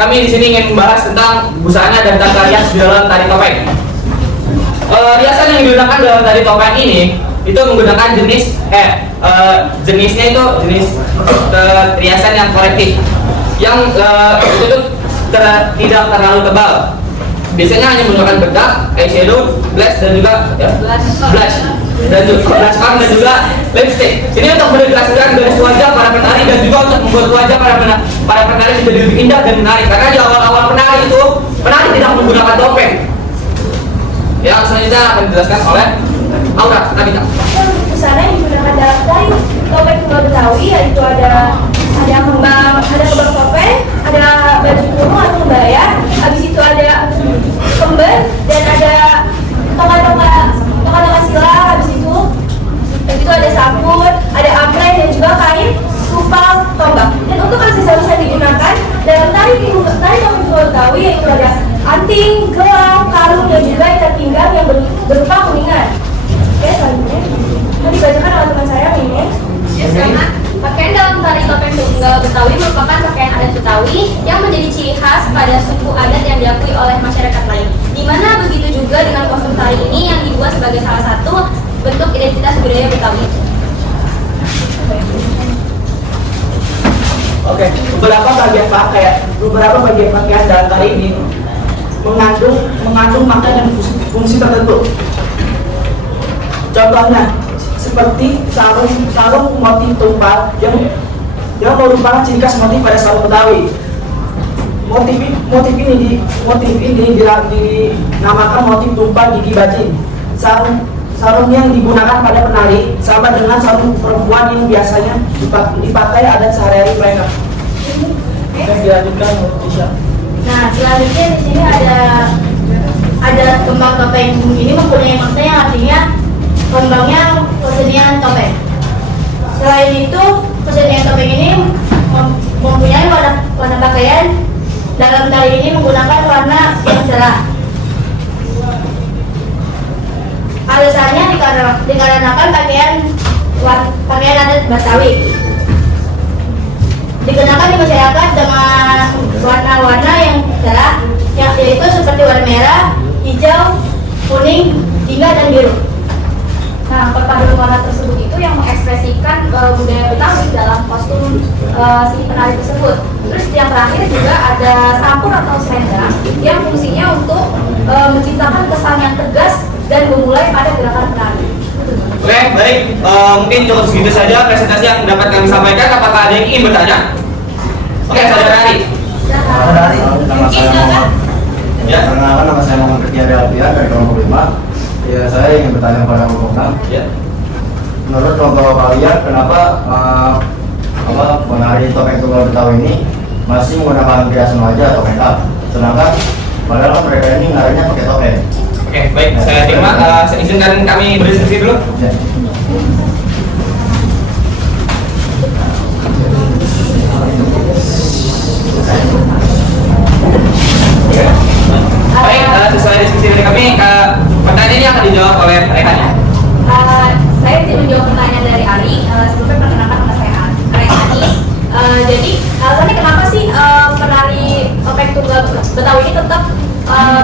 kami di sini ingin membahas tentang busana dan tata rias di dalam tari topeng. Riasan yang digunakan dalam tari topeng ini itu menggunakan jenisnya itu jenis riasan yang kolektif, yang itu tuh tidak terlalu tebal. Biasanya hanya menggunakan bedak, eyeshadow, blush dan juga blush dan juga lipstick. Ini untuk mendeklarasikan garis wajah para penari dan juga untuk membuat wajah para penari menjadi lebih indah dan menarik. Karena di awal-awal penari itu penari tidak menggunakan topeng. Yang selanjutnya akan dijelaskan oleh Aura Nabita. Busana yang digunakan dalam tari topeng tunggal Betawi yaitu ada kembang topeng, ada baju kurung atau kebaya, habis itu ada kemben dan ada gunting, gelang, kalung, dan juga ikat pinggang yang berupa kuningan. Oke, selanjutnya mau dibacakan oleh teman saya, Mimin. Pakaian dalam tari topeng tunggal Betawi merupakan pakaian adat Betawi yang menjadi ciri khas pada suku adat yang diakui oleh masyarakat lain. Di mana begitu juga dengan kostum tari ini yang dibuat sebagai salah satu bentuk identitas budaya Betawi. Oke, beberapa bagian pakaian dalam tari ini mengandung makna dan fungsi tertentu. Contohnya seperti sarung motif tumpal yang merupakan ciri khas motif pada sarung Betawi. Motif ini dinamakan motif tumpal gigi bajing. Sarung yang digunakan pada penari sama dengan sarung perempuan yang biasanya dipakai adat sehari-hari mereka. Oke, dilanjutkan Tisha. Nah, selanjutnya di sini ada kembang topeng ini mempunyai makna yang artinya kembangnya kesenian topeng. Selain itu, kesenian topeng ini mempunyai warna pakaian dalam tari ini menggunakan warna yang cerah. Alasannya dikarenakan pakaian adat Betawi dikenakan di masyarakat dengan warna-warna yang cerah, yaitu seperti warna merah, hijau, kuning, jingga, dan biru. Nah, perpaduan warna tersebut itu yang mengekspresikan budaya Betawi dalam kostum si penari tersebut. Terus yang terakhir juga ada sampur atau selendang yang fungsinya untuk menciptakan kesan yang tegas dan memulai pada gerakan penari. Oke, baik. Mungkin cukup segitu saja presentasi yang dapat kami sampaikan. Apakah ada yang ingin bertanya? Oke, saudara Ari. Nama saya Muhammad. Ya. Perkenalkan, nama saya Muhammad Retiari Alfian dari kelompok 5. Ya, saya ingin bertanya pada kelompok 6. Ya. Menurut kelompok kalian, kenapa penari topeng tunggal Betawi ini masih menggunakan hiasan wajah atau makeup? Sedangkan padahal kan mereka ini narinya pakai topeng. Oke, baik. Saya terima. Saya izinkan kami berdiskusi dulu. Ya. Baik, sesuai diskusi dari kami, pertanyaan ini akan dijawab oleh Rehan ya. Saya ingin menjawab pertanyaan dari Ari. Sebelumnya perkenalkan nama saya Rehani. Jadi alasannya kenapa sih penari topeng tunggal Betawi ini tetap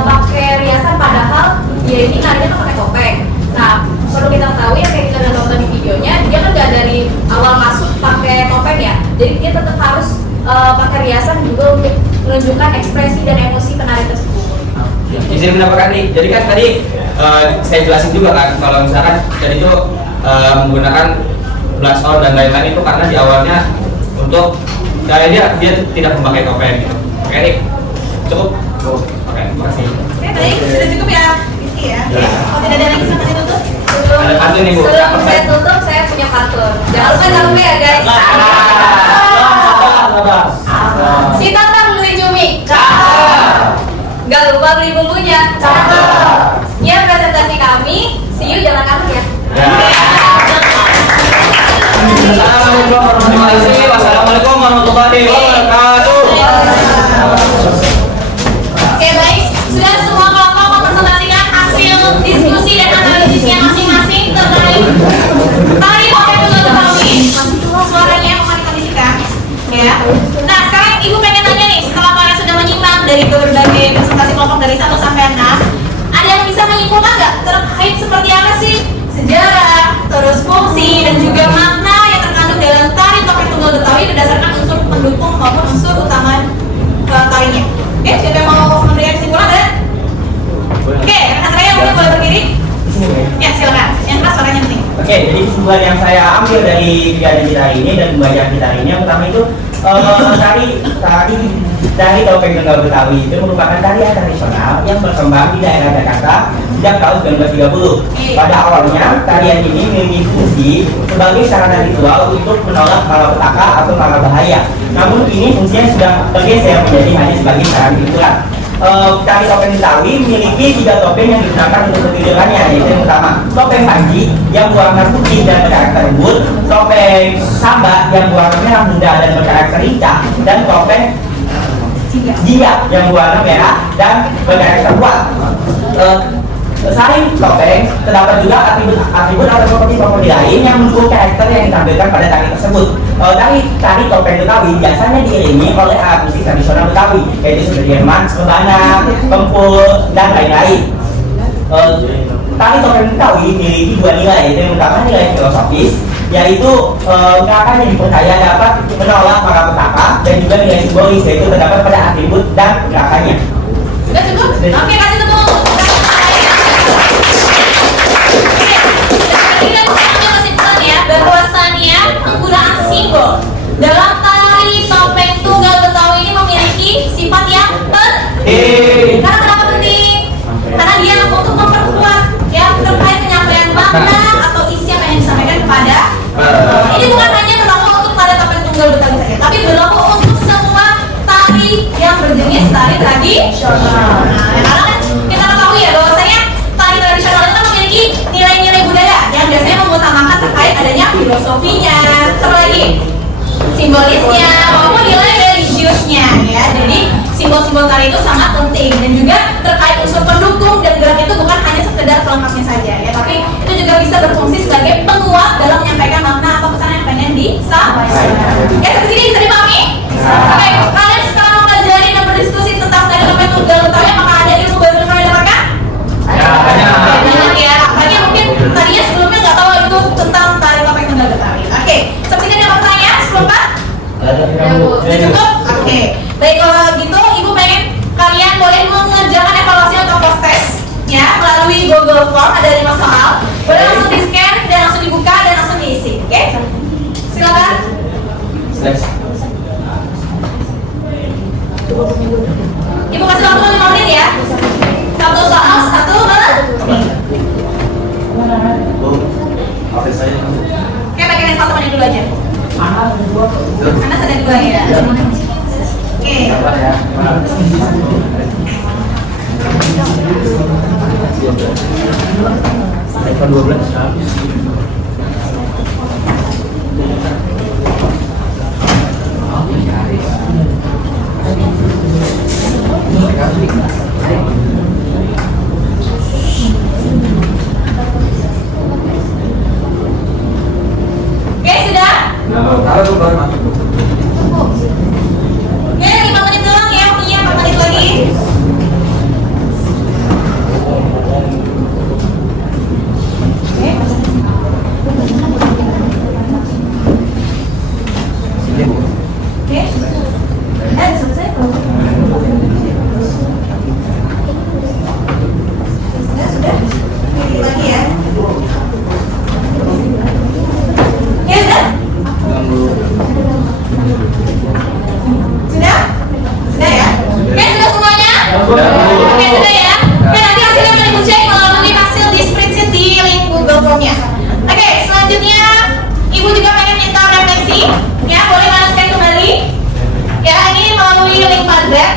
pakai riasan padahal dia ini narinya kan pakai topeng. Nah, perlu kita ketahui yang kayak kita udah nonton di videonya, dia kan nggak dari awal masuk pakai topeng ya. Jadi dia tetap harus pakai riasan juga untuk menunjukkan ekspresi dan emosi penari tersebut. Izin menambahkan nih, jadi kan tadi saya jelasin juga kan kalau misalkan jadi itu menggunakan blush on dan lain-lain itu karena di awalnya untuk dia tidak memakai topeng gitu. Oke, Rik, cukup? Oke, terima kasih. Oke, baik, sudah cukup ya, Rizky ya. Kalau tidak ada lagi sampai ditutup. Ada pantun nih Bu. Sebelum saya tutup, saya punya pantun. Jangan lupa ya guys. Si Tatang beli cumi. Gak lupa beli bumbunya. Sekian presentasi kami. See you, jangan kangen ya. Wassalamualaikum warahmatullahi wabarakatuh. Oke, baik. Sudah semua kelompok mempresentasikan hasil diskusi dan analisisnya masing-masing terkait tari topeng tunggal Betawi. Suaranya mau dikondisikan, ya. Nah, sekarang Ibu pengen nanya nih, setelah kalian sudah menyimak dari berbagai presentasi kelompok dari 1 sampai 6, ada yang bisa menyimpulkan nggak terkait seperti apa sih sejarah, terus fungsi dan juga makna yang terkandung dalam tari topeng tunggal Betawi berdasarkan unsur pendukung maupun unsur utama tarinya? Oke, siapa yang mau memberikan kesimpulan ada? Oke, rekan saya mungkin boleh berdiri? Ya, silakan. Yang keras suaranya penting. Oke, jadi kesimpulan yang saya ambil dari kegiatan kita hari ini dan pembelajaran kita hari ini yang pertama itu tari topeng tunggal Betawi itu merupakan tarian tradisional yang berkembang di daerah Jakarta sejak tahun 1930. Pada awalnya tarian ini memiliki fungsi sebagai sarana ritual untuk menolak malapetaka atau bahaya. Namun kini fungsinya sudah bergeser menjadi hanya sebagai sarana ritual. Tari topeng Betawi memiliki 3 topeng yang digunakan untuk pertunjukannya, yaitu yang pertama topeng panji yang berwarna putih dan berkarakter lembut, topeng samba yang berwarna merah muda dan berkarakter lincah, dan topeng Jia yang berwarna merah dan berkarakter kuat. Selain topeng, terdapat juga atribut atau properti lain yang mendukung karakter yang ditampilkan pada tari tersebut. Tari topeng Betawi biasanya diiringi oleh alat musik tradisional Betawi, yaitu seperti eman, rebana, kempul, dan lain-lain. Tari topeng Betawi memiliki dua nilai, yaitu yang pertama nilai filosofis, yaitu gerakan yang dipercaya dapat menolak para petaka, dan juga nilai simbolis, yaitu terdapat pada atribut dan gerakannya. Sudah cukup? Oke, kasih tepuk. Kita bisa ambil kesimpulan ya, bahwasannya penggunaan simbol dalam tari topeng tunggal Betawi ini memiliki sifat yang penting. Karena kenapa penting? Karena dia untuk memperkuat yang terkait penyampaian makna atau isi apa yang disampaikan kepada. Ini bukan hanya berlaku untuk tari topeng tunggal Betawi saja, tapi berlaku untuk semua tari yang berjenis tari tradisional. Nah, karena kan kita ketahui ya bahwasanya tari tradisional itu memiliki nilai-nilai budaya yang biasanya mengutamakan terkait adanya filosofinya, terlebih simbolisnya maupun nilai religiusnya ya. Jadi simbol-simbol tari itu sangat penting dan juga terkait unsur pendukung dan gerak itu bukan hanya sekedar pelengkapnya saja ya, tapi itu juga bisa berfungsi sebagai penguat dalam menyampaikan makna atau pesan yang pengen disampaikan. Ya, seperti ini bisa dipahami? Oke, kalian sekarang mempelajari dan berdiskusi tentang tari topeng tunggal Betawi, apakah ada ilmu baru yang kalian dapatkan? Banyak ya, apalagi mungkin tadinya sebelumnya nggak tahu itu tentang tari topeng tunggal Betawi. Oke, sepertinya ada pertanyaan sebelum Pak? Sudah cukup? Oke, baik kalau gitu Ibu pengen kalian boleh mengerjakan evaluasi atau post test ya melalui Google Form, ada 5 soal. Boleh langsung di scan dan langsung dibuka dan langsung diisi. Oke? Silakan. Ibu kasih waktu 5 menit ya. Satu soal, satu menit. Oke, pakai handphone temannya dulu aja. Karena sedang dua ya. Oke. iPhone 12. Oke, sudah? Kalau tuh baru masuk. Oke, 5 menit doang ya, punya 4 menit lagi. Oke. Selesai belum? Sudah. Ini lagi ya. Ya udah. Sudah? Sudah ya? Oke, sudah semuanya? Oke, sudah ya? Oke, nanti hasilnya akan Ibu cek melalui hasil di spreadsheet di link Google Form-nya. Oke, selanjutnya Ibu juga pengen minta refleksi. Ya, boleh scan kembali. Ya, ini melalui link Padlet.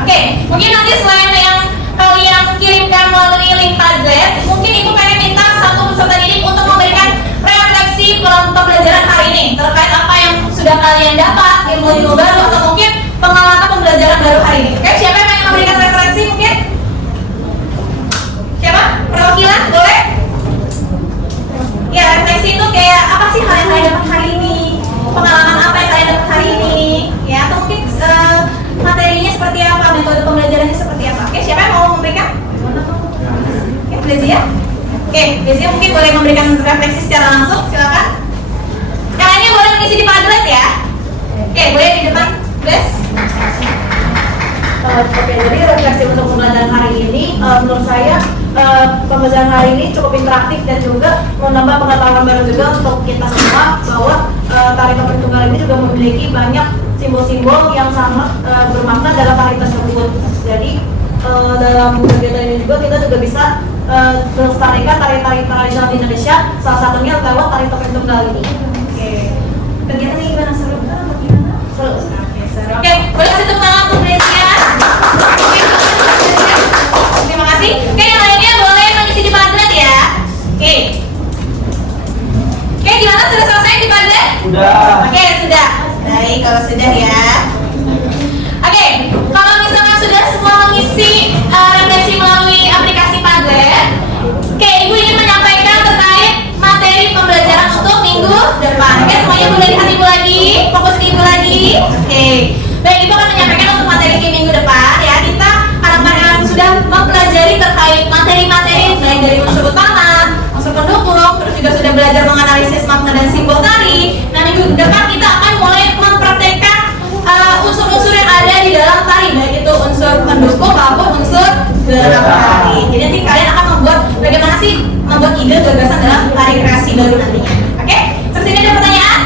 Oke, mungkin nanti selain yang kalian kirimkan melalui link Padlet, mungkin Ibu pengen minta satu peserta didik untuk memberikan refleksi pembelajaran hari ini terkait apa yang sudah kalian dapat, ilmu-ilmu baru atau mungkin pengalaman pembelajaran baru hari ini. Oke, siapa yang pengen memberikan referensi mungkin? Siapa? Perwakilan, boleh? Ya, refleksi itu kayak apa sih hal yang kalian dapat hari ini? Pengalaman apa yang kalian dapat hari ini? Ya, atau mungkin materinya seperti apa? Metode pembelajarannya seperti apa? Oke, siapa yang mau memberikan? Oke, Blezia? Oke, Blezia mungkin boleh memberikan refleksi secara langsung, silakan. Yang lainnya boleh mengisi di Padlet ya. Oke, boleh di depan, Blez. Oke, jadi refleksi untuk pembelajaran hari ini menurut saya pembelajaran hari ini cukup interaktif dan juga menambah pengetahuan baru juga untuk kita semua bahwa tari topeng tunggal ini juga memiliki banyak simbol-simbol yang sangat bermakna dalam tari tersebut. Jadi dalam kegiatan ini juga kita juga bisa melestarikan tari-tari tradisional di Indonesia, salah satunya lewat tari topeng tunggal ini. Oke, kegiatan ini gimana, seru? Seru. Oke, boleh kasih tepuk tangan untuk Blezia. Terima kasih. Oke, yang lainnya boleh mengisi di Padlet ya. Oke. Oke, gimana? Sudah selesai di Padlet? Sudah. Oke, sudah. Baik, kalau sudah ya. depan kita akan mulai mempraktekkan unsur-unsur yang ada di dalam tari, baik itu unsur pendukung maupun unsur gerak tari. Jadi nanti kalian akan membuat bagaimana sih membuat ide gagasan dalam tari kreasi baru nantinya. Oke? Terus ini ada pertanyaan?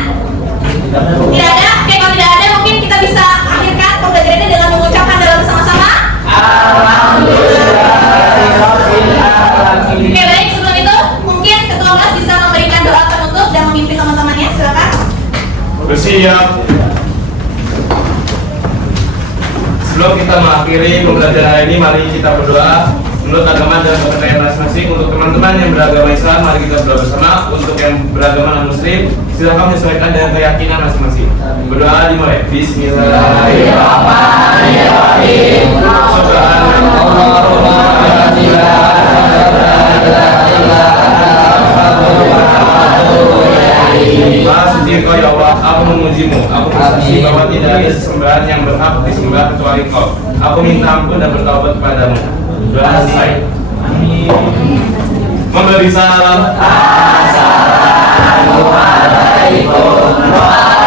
Tidak ada? Oke, kalau tidak ada mungkin kita bisa akhirkan pembelajaran ini dengan mengucapkan dalam bersama-sama. Oke, baik, sebelum itu mungkin ketua kelas bisa memberikan doa penutup dan memimpin teman-temannya. Silakan. Bersiap. Sebelum kita mengakhiri pembelajaran hari ini, mari kita berdoa menurut agama dan kepercayaan masing-masing. Untuk teman-teman yang beragama Islam, mari kita berdoa bersama. Untuk yang beragama non-Muslim, silakan menyesuaikan dengan keyakinan masing-masing. Berdoa dimulai. Bismillahirrahmanirrahim. Maha suci Engkau ya Allah, aku memujimu. Aku bersaksi bahwa tidak ada sesembahan yang berhak disembah kecuali Engkau. Aku minta ampun dan bertaubat kepadamu. Doa selesai. Memberi salam. Assalamualaikum warahmatullahi wabarakatuh.